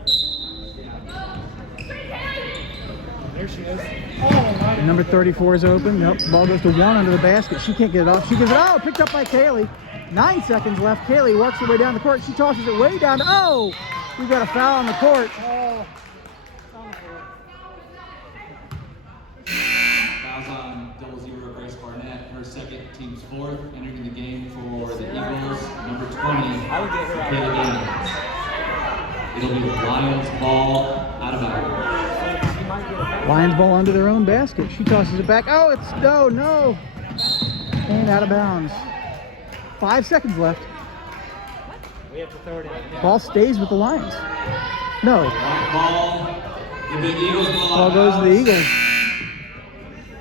There she is. And number 34 is open. Nope. Ball goes to 1 under the basket. She can't get it off. She gives it. Picked up by Kaylee. 9 seconds left. Kaylee works her way down the court. She tosses it way down. We got a foul on the court. Fouls on 0-0 Grace Barnett, her second, team's fourth. Entering the game for the Eagles, number 20, I would get her out. Kayla Gaines. It'll be the Lions ball out of bounds. Lions ball under their own basket. She tosses it back. No. And out of bounds. 5 seconds left. We have to throw it in. Ball stays with the Lions. No. Ball, give the Eagles ball Ball out goes of to the bounds. Eagles.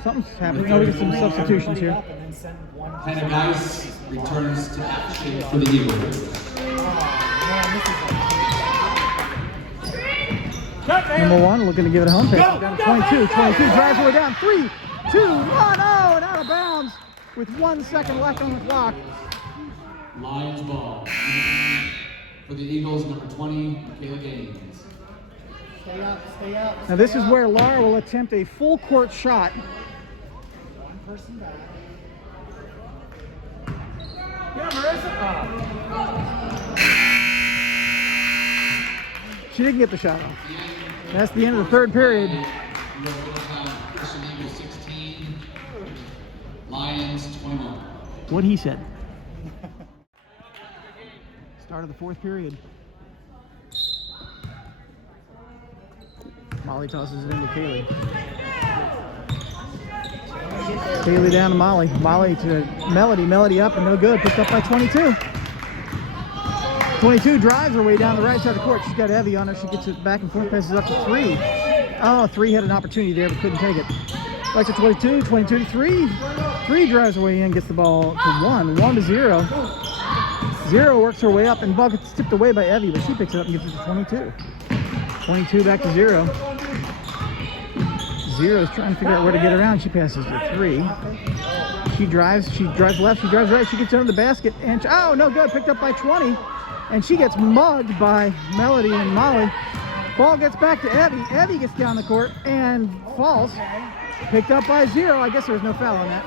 Something's happening. We get some substitutions here. Up and then send one. Hannah Geis returns to action for the Eagles. Number 1 looking to give it a home pass. Down to 22. 22 drives her way down. 3, 2, 1. And out of bounds with 1 second left on the clock. Lions ball. For the Eagles, number 20, Kayla Gaines. Stay up, stay up. Now this is where Laura will attempt a full court shot. One person back. Yeah, Marissa. She didn't get the shot off. That's the end of the third period. Middletown, Christian Eagles 16, Lions 21. What he said. Start of the fourth period. Molly tosses it into Kaylee. Kaylee down to Molly. Molly to Melody. Melody up and no good. Picked up by 22. 22 drives her way down the right side of the court. She's got Evie on her. She gets it back and forth, passes up to 3. Oh, 3 had an opportunity there but couldn't take it. Back to 22. 22 to 3. 3 drives her way in, gets the ball to 1. 1 to 0. 0 works her way up and the ball gets tipped away by Evie, but she picks it up and gives it to 22. 22 back to 0. 0 is trying to figure out where to get around. She passes to 3. She drives left, she drives right, she gets under the basket, and oh, no good, picked up by 20. And she gets mugged by Melody and Molly. Ball gets back to Evie. Evie gets down the court and falls. Picked up by 0. I guess there was no foul on that.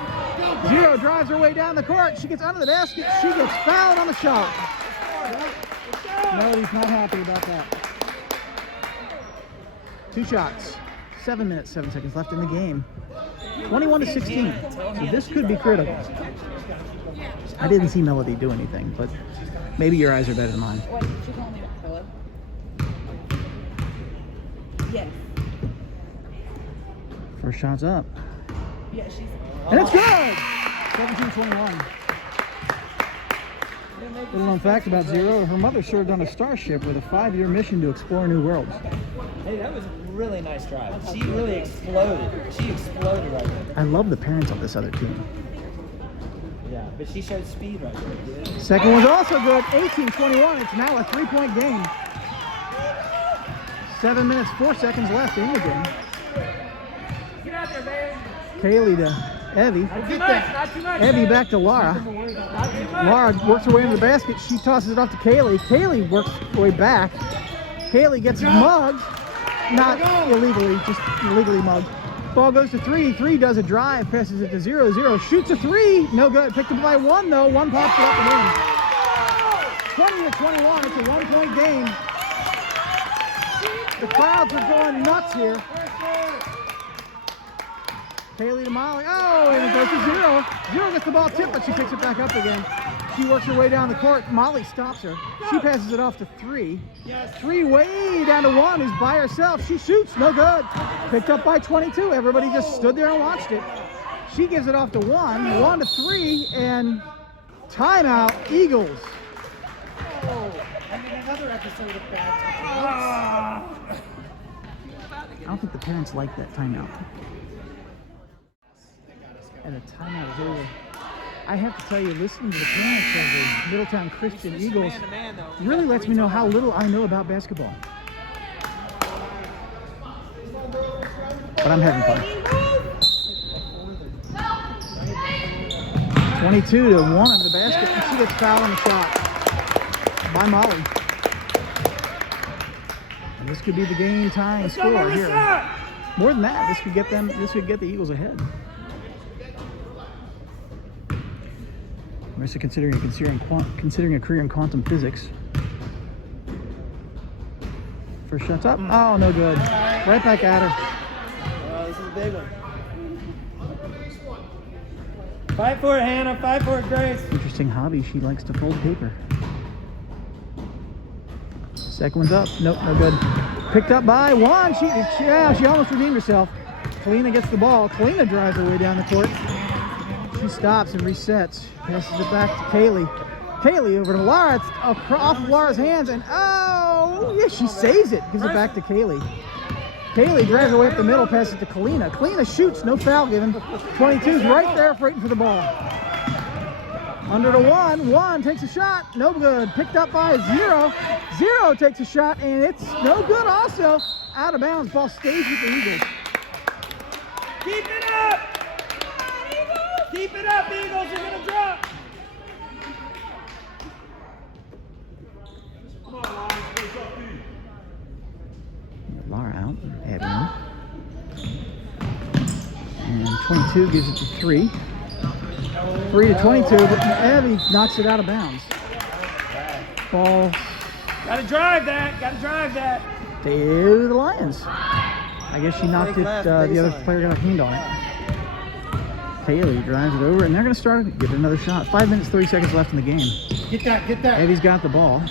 0 drives her way down the court. She gets under the basket. She gets fouled on the shot. Melody's not happy about that. 2 shots. 7 minutes, 7 seconds left in the game. 21 to 16. So this could be critical. I didn't see Melody do anything, but maybe your eyes are better than mine. What? She called me hello? Yes. First shot's up. Yeah, she's. And it's good! 17-21. Little known fact about 0, her mother served on a starship with a 5-year mission to explore new worlds. Hey, that was a really nice drive. She really exploded. She exploded right there. I love the parents of this other team. Yeah, but she showed speed right there. Second one's also good. 18-21. It's now a 3-point game. 7 minutes, 4 seconds left in the game. Get out there, baby. Kaylee to Evie. Not too much. Evie back to Laura. Laura works her way into the basket. She tosses it off to Kaylee. Kaylee works her way back. Kaylee gets mugged. Not illegally, just illegally mugged. Ball goes to 3. 3 does a drive, passes it to 0. 0 shoots a 3. No good. Picked up by 1 though. 1 pops it up and in. 20-21. It's a 1-point game. The crowds are going nuts here. Kaylee to Molly. Oh, and it goes to 0. 0 gets the ball tipped, but she picks it back up again. She works her way down the court. Molly stops her. She passes it off to 3. 3 way down to 1, who's by herself. She shoots, no good. Picked up by 22. Everybody just stood there and watched it. She gives it off to 1. 1 to 3, and timeout, Eagles. Oh, I mean, another episode of bad times. I don't think the parents like that timeout. And the timeout is over. I have to tell you, listening to the parents of the Middletown Christian Eagles really lets me know how little I know about basketball. But I'm having fun. 22 to 1 under the basket, and she gets fouled on the shot by Molly. And this could be the game tying score here. More than that, this could get the Eagles ahead. Marissa considering a career in quantum physics. First shot's up. Oh, no good. Right back at her. Oh, this is a big one. Fight for it, Hannah. Fight for it, Grace. Interesting hobby. She likes to fold paper. Second one's up. Nope, no good. Picked up by 1. She almost redeemed herself. Kalina gets the ball. Kalina drives her way down the court. She stops and resets. Passes it back to Kaylee. Kaylee over to Laura. It's off of Laura's hands, and oh, yeah, she saves it. Gives it back to Kaylee. Kaylee drives away up the middle, passes it to Kalina. Kalina shoots, no foul given. 22's right there fighting for the ball. Under to 1. 1 takes a shot, no good. Picked up by 0. 0 takes a shot, and it's no good also. Out of bounds. Ball stays with the Eagles. Keep it up! Keep it up, Eagles. You're going to drop. Laura out, Abby in. And 22 gives it to 3. 3 to 22, but Abby knocks it out of bounds. Ball. Got to drive that. Got to drive that. To the Lions. I guess she knocked it, the other player got a hand on it. Kaylee drives it over, and they're going to start it. Give it another shot. 5 minutes, 30 seconds left in the game. Get that. Evie's got the ball.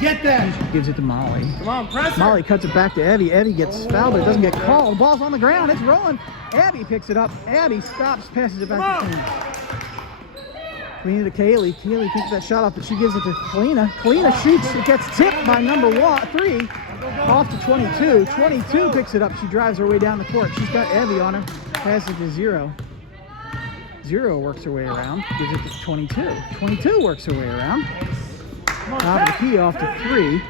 Get that. Gives it to Molly. Come on, press her. Molly cuts it back to Evie. Evie gets fouled, but it doesn't get called. The ball's on the ground. It's rolling. Abby picks it up. Abby stops, passes it back to Kalina. Kalina to Kaylee. Kaylee takes that shot off, but she gives it to Kalina. Kalina shoots. It gets tipped by number 3. Off to 22. 22 picks it up. She drives her way down the court. She's got Evie on her. Passes it to 0. 0 works her way around. Gives it to 22. 22 works her way around. Top of the key off to 3.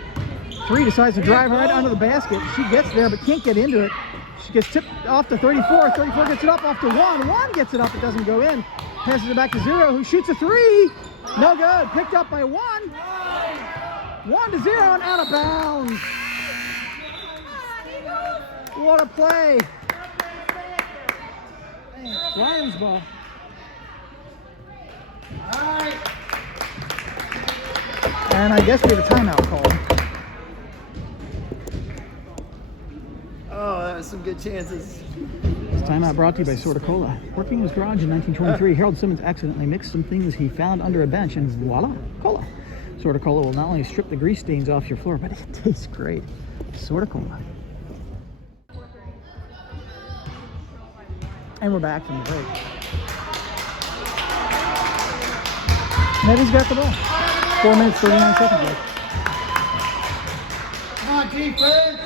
3 decides to drive right under the basket. She gets there but can't get into it. She gets tipped off to 34. 34 gets it up off to 1. 1 gets it up. It doesn't go in. Passes it back to 0, who shoots a 3. No good. Picked up by 1. 1 to 0 and out of bounds. What a play. Lions ball. And I guess we have a timeout called. Oh, that was some good chances. This timeout brought to you by Sorta Cola. Working in his garage in 1923, Harold Simmons accidentally mixed some things he found under a bench, and voila, cola. Sorta Cola will not only strip the grease stains off your floor, but it tastes great. Sorta Cola. And we're back from the break. Nettie's got the ball. 4 minutes, 39 seconds left. Come on, defense.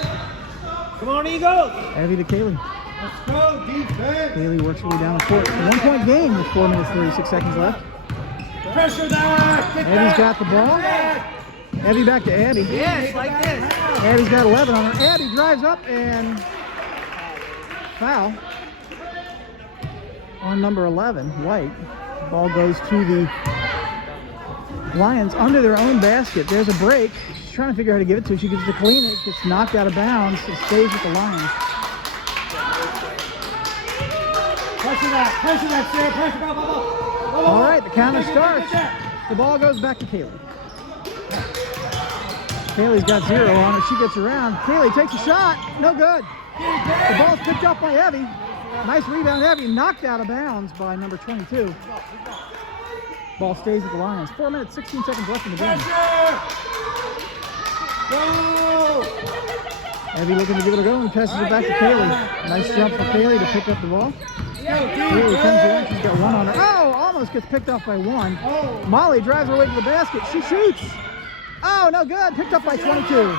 Come on, Eagles. Evie to Kaylee. Let's go, defense. Kaylee works her way down the court. 1 point game with 4 minutes, 36 seconds left. Pressure that. Get Evie's that. got the ball. Evie back to Abby. Yes, like this. Abby's got 11 on her. Abby drives up and foul on number 11, White. The ball goes to the Lions under their own basket. There's a break. She's trying to figure out how to give it to. She gives it to Kalina. It gets knocked out of bounds. It stays with the Lions. Pressure that, Sarah. Pressure, go. All right, the counter starts. The ball goes back to Kaylee. Kaylee's got 0 on her. She gets around. Kaylee takes a shot. No good. The ball's picked up by Evie. Nice rebound, Evie. Knocked out of bounds by number 22. Ball stays with the Lions. 4 minutes, 16 seconds left in the game. Go! Evie looking to give it a go and passes it back to Kaylee. Nice jump for Kaylee to pick up the ball. Kaylee comes around. She's got 1 on her. Oh, almost gets picked up by 1. Molly drives her way to the basket. She shoots. Oh, no good. Picked up by 22.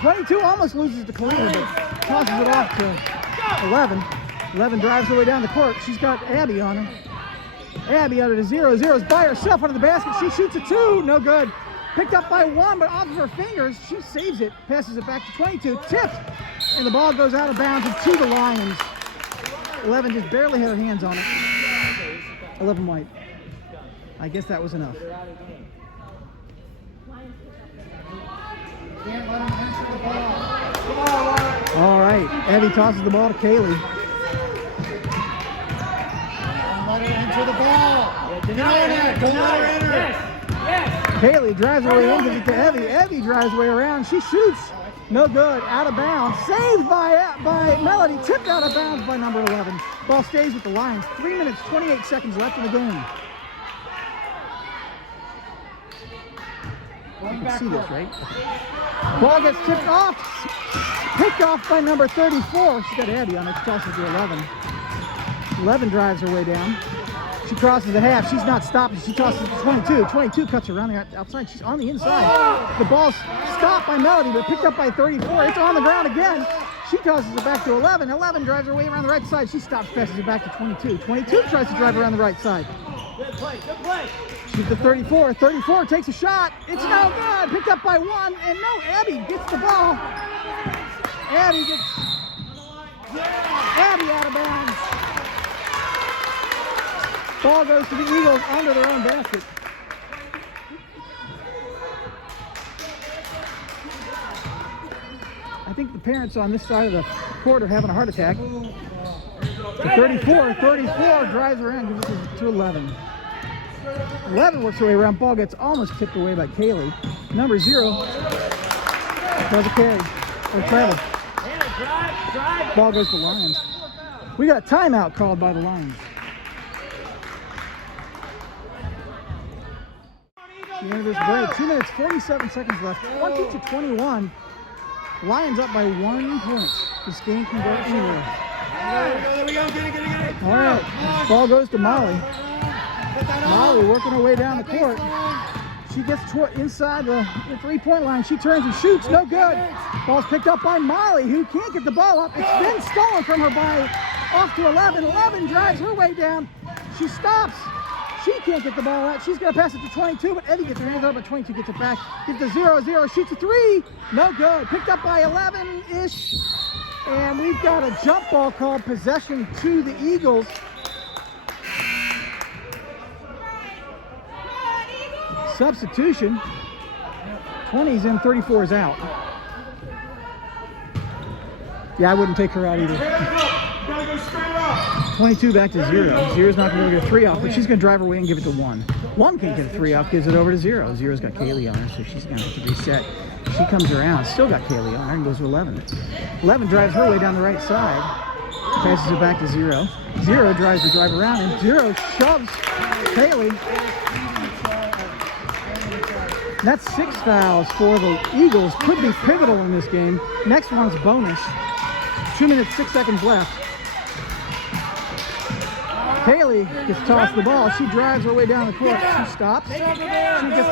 22 almost loses to Kalina, but tosses it off to 11. 11 drives her way down the court. She's got Abby on her. Abby out of the 0. 0's by herself under the basket. She shoots a 2. No good. Picked up by 1, but off of her fingers. She saves it. Passes it back to 22. Tipped. And the ball goes out of bounds and to the Lions. 11 just barely had her hands on it. 11 White. I guess that was enough. Can't let him enter the ball. All right. Evie tosses the ball to Kaylee. Let her enter the ball. Deny it. Don't let her enter. Yes. Kaylee drives her way in, gives it to Evie. Evie drives her way around. She shoots. No good. Out of bounds. Saved by Melody. Tipped out of bounds by number 11. Ball stays with the Lions. 3 minutes, 28 seconds left in the game. You can see this, right? Ball gets tipped off. Picked off by number 34. She's got Abby on it. She tosses to 11. 11 drives her way down. She crosses the half. She's not stopping. She tosses to 22. 22 cuts her around the outside. She's on the inside. The ball's stopped by Melody, but picked up by 34. It's on the ground again. She tosses it back to 11. 11 drives her way around the right side. She stops, passes it back to 22. 22 tries to drive around the right side. Good play. Good play. She's the 34. 34 takes a shot. It's no good. Picked up by 1. And no, Abby gets the ball. Abby gets Abby out of bounds. Ball goes to the Eagles under their own basket. I think the parents on this side of the court are having a heart attack. The 34 drives around, gives it to 11. 11 works her way around. Ball gets almost tipped away by Kaylee. Number 0 does a carry or travel. Ball goes to Lions. We got a timeout called by the Lions. The end of this break. 2 minutes, 47 seconds left. 20-21. Lions up by 1 point. This game can go anywhere. There we go. Get it. All right. Ball goes to Molly. Molly working her way down the court. She gets inside the 3-point line. She turns and shoots. No good. Ball's picked up by Molly, who can't get the ball up. It's been stolen from her by off to 11. 11 drives her way down. She stops. She can't get the ball out. She's going to pass it to 22, but Eddie gets her hands up, but 22 gets it back. Gets the 0-0. Shoots a 3. No good. Picked up by 11-ish. And we've got a jump ball called possession to the Eagles. Substitution. 20's in, 34's out. Yeah, I wouldn't take her out either. Gotta go straight up. 22 back to 0. 0's not going to get a 3 off, but she's going to drive her way and give it to 1. 1 can't get a 3 off, gives it over to 0. 0's got Kaylee on her, so she's going to have to reset. She comes around, still got Kaylee on her, and goes to 11. 11 drives her way down the right side. Passes it back to 0. 0 drives the drive around, and 0 shoves Kaylee. That's 6 fouls for the Eagles. Could be pivotal in this game. Next one's bonus. 2 minutes, 6 seconds left. Kaylee gets tossed the ball. She drives her way down the court. She stops. She gets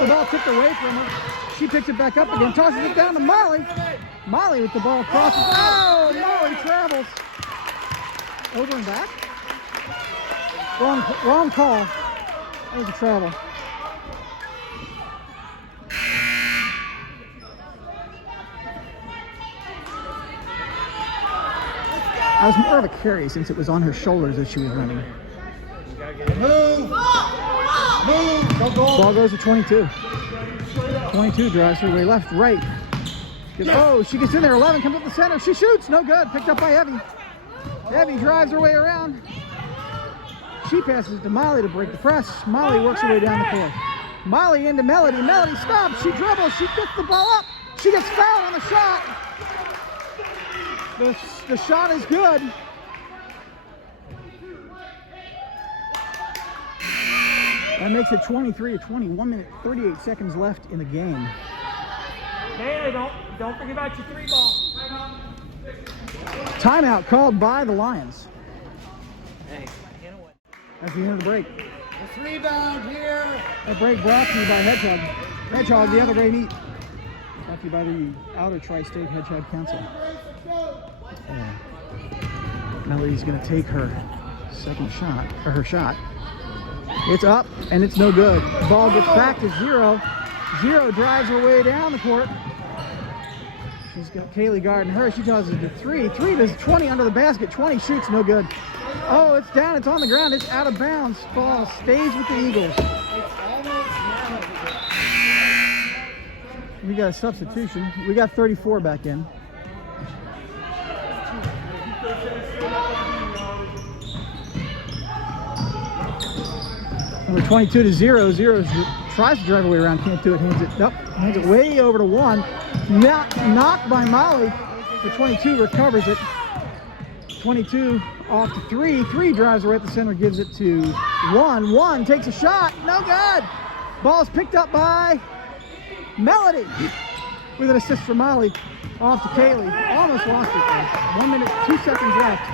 the ball tipped away from her. She picks it back up again, tosses it down to Molly. Molly with the ball crosses. Oh, Molly travels. Over and back. Wrong call. That was a travel. I was more of a carry since it was on her shoulders as she was running. Move. Ball goes to 22. 22 drives her way left, right. Oh, she gets in there. 11 comes up the center. She shoots. No good. Picked up by Evie. Evie drives her way around. She passes to Molly to break the press. Molly works her way down the court. Molly into Melody. Melody stops. She dribbles. She gets the ball up. She gets fouled on the shot. The shot is good. That makes it 23-20. 1 minute, 38 seconds left in the game. Hey, don't forget about your 3 ball. Timeout called by the Lions. That's the end of the break. Let's rebound here. A break brought to you by Hedgehog. Hedgehog, the other great meat. Brought to you by the Outer Tri-State Hedgehog Council. Melody's going to take her second shot, or her shot. It's up, and it's no good. The ball gets back to 0. 0 drives her way down the court. She's got Kaylee guarding her. She tosses it to 3. 3 does 20 under the basket. 20 shoots, no good. Oh, it's down. It's on the ground. It's out of bounds. Ball stays with the Eagles. We got a substitution. We got 34 back in. Number 22 to 0. 0 tries to drive away around, can't do it. Hands it way over to 1. Knocked by Molly. The 22 recovers it. 22 off to 3. 3 drives right at the center, gives it to 1. 1 takes a shot. No good. Ball's picked up by Melody with an assist from Molly. Off to Kaylee. Almost lost it though. 1 minute, 2 seconds left.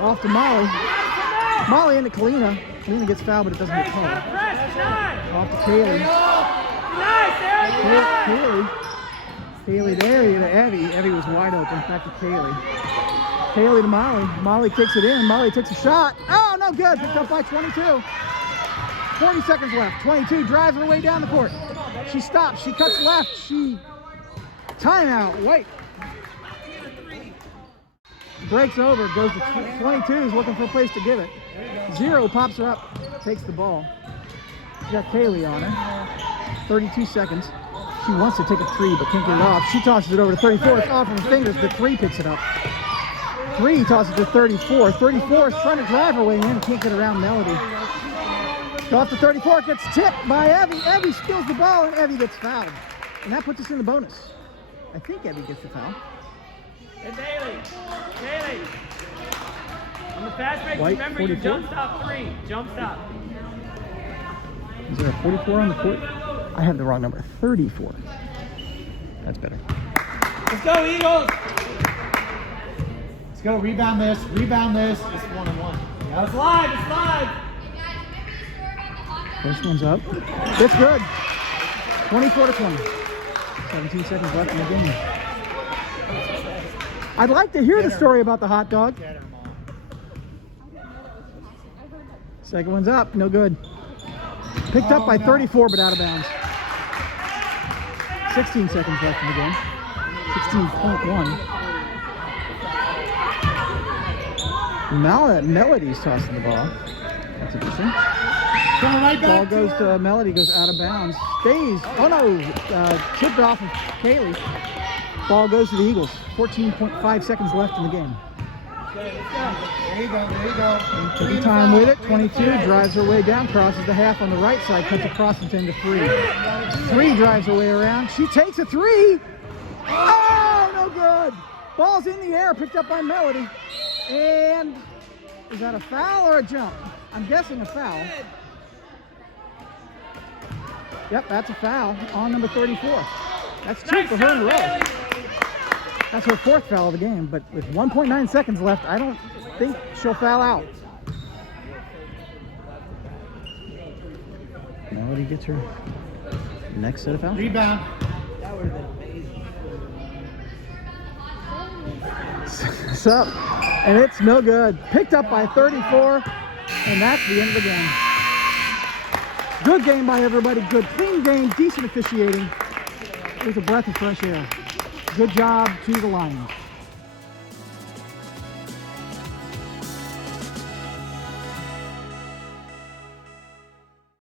Off to Molly. Molly into Kalina. Kalina gets fouled, but it doesn't get called. Off to Kaylee. Kaylee there to Evie. Evie was wide open. Back to Kaylee. Kaylee to Molly. Molly kicks it in. Molly takes a shot. Oh, no good. Picked up by 22. 40 seconds left. 22 drives her way down the court. She stops. She cuts left. Timeout. Wait. Breaks over. Goes to 22. Is looking for a place to give it. 0 pops her up. Takes the ball. She's got Kaylee on her. 32 seconds. She wants to take a 3, but can't get it off. She tosses it over to 34. It's off from her fingers, but 3 picks it up. 3 tosses to 34. 34 is trying to drive her way in. Can't get around Melody. Off to 34. Gets tipped by Evie. Evie steals the ball, and Evie gets fouled. And that puts us in the bonus. I think Evie gets the foul. And Bailey. Bailey. On the fast break, White, remember you 44? jump stop 3. Jump stop. Is there a 44 on the court? I have the wrong number. 34. That's better. Let's go, Eagles. Let's go. Rebound this. Rebound this. It's 1-1. Yeah, it's live. It's live. First one's up. It's good. 24-20. 17 seconds left in the game. I'd like to hear the story about the hot dog. Get her, Mom. Second one's up. No good. Picked up by 34, but out of bounds. 16 seconds left in the game. 16.1. Now Melody's tossing the ball. That's interesting. Coming right Ball back goes to her. to Melody, goes out of bounds. Stays. Oh no! Chipped off of Kaylee. Ball goes to the Eagles. 14.5 seconds left in the game. There you go. There you go. Taking time with it. 22 drives her way down, crosses the half on the right side, cuts across and 10 to 3. 3 drives her way around. She takes a 3. Oh, no good. Ball's in the air, picked up by Melody. And is that a foul or a jump? I'm guessing a foul. Yep, that's a foul on number 34. That's 2 for her in a row. That's her 4th foul of the game, but with 1.9 seconds left, I don't think she'll foul out. Melody gets her next set of fouls. Rebound. It's up, and it's no good. Picked up by 34, and that's the end of the game. Good game by everybody. Good, clean game, decent officiating. It was a breath of fresh air. Good job to the Lions.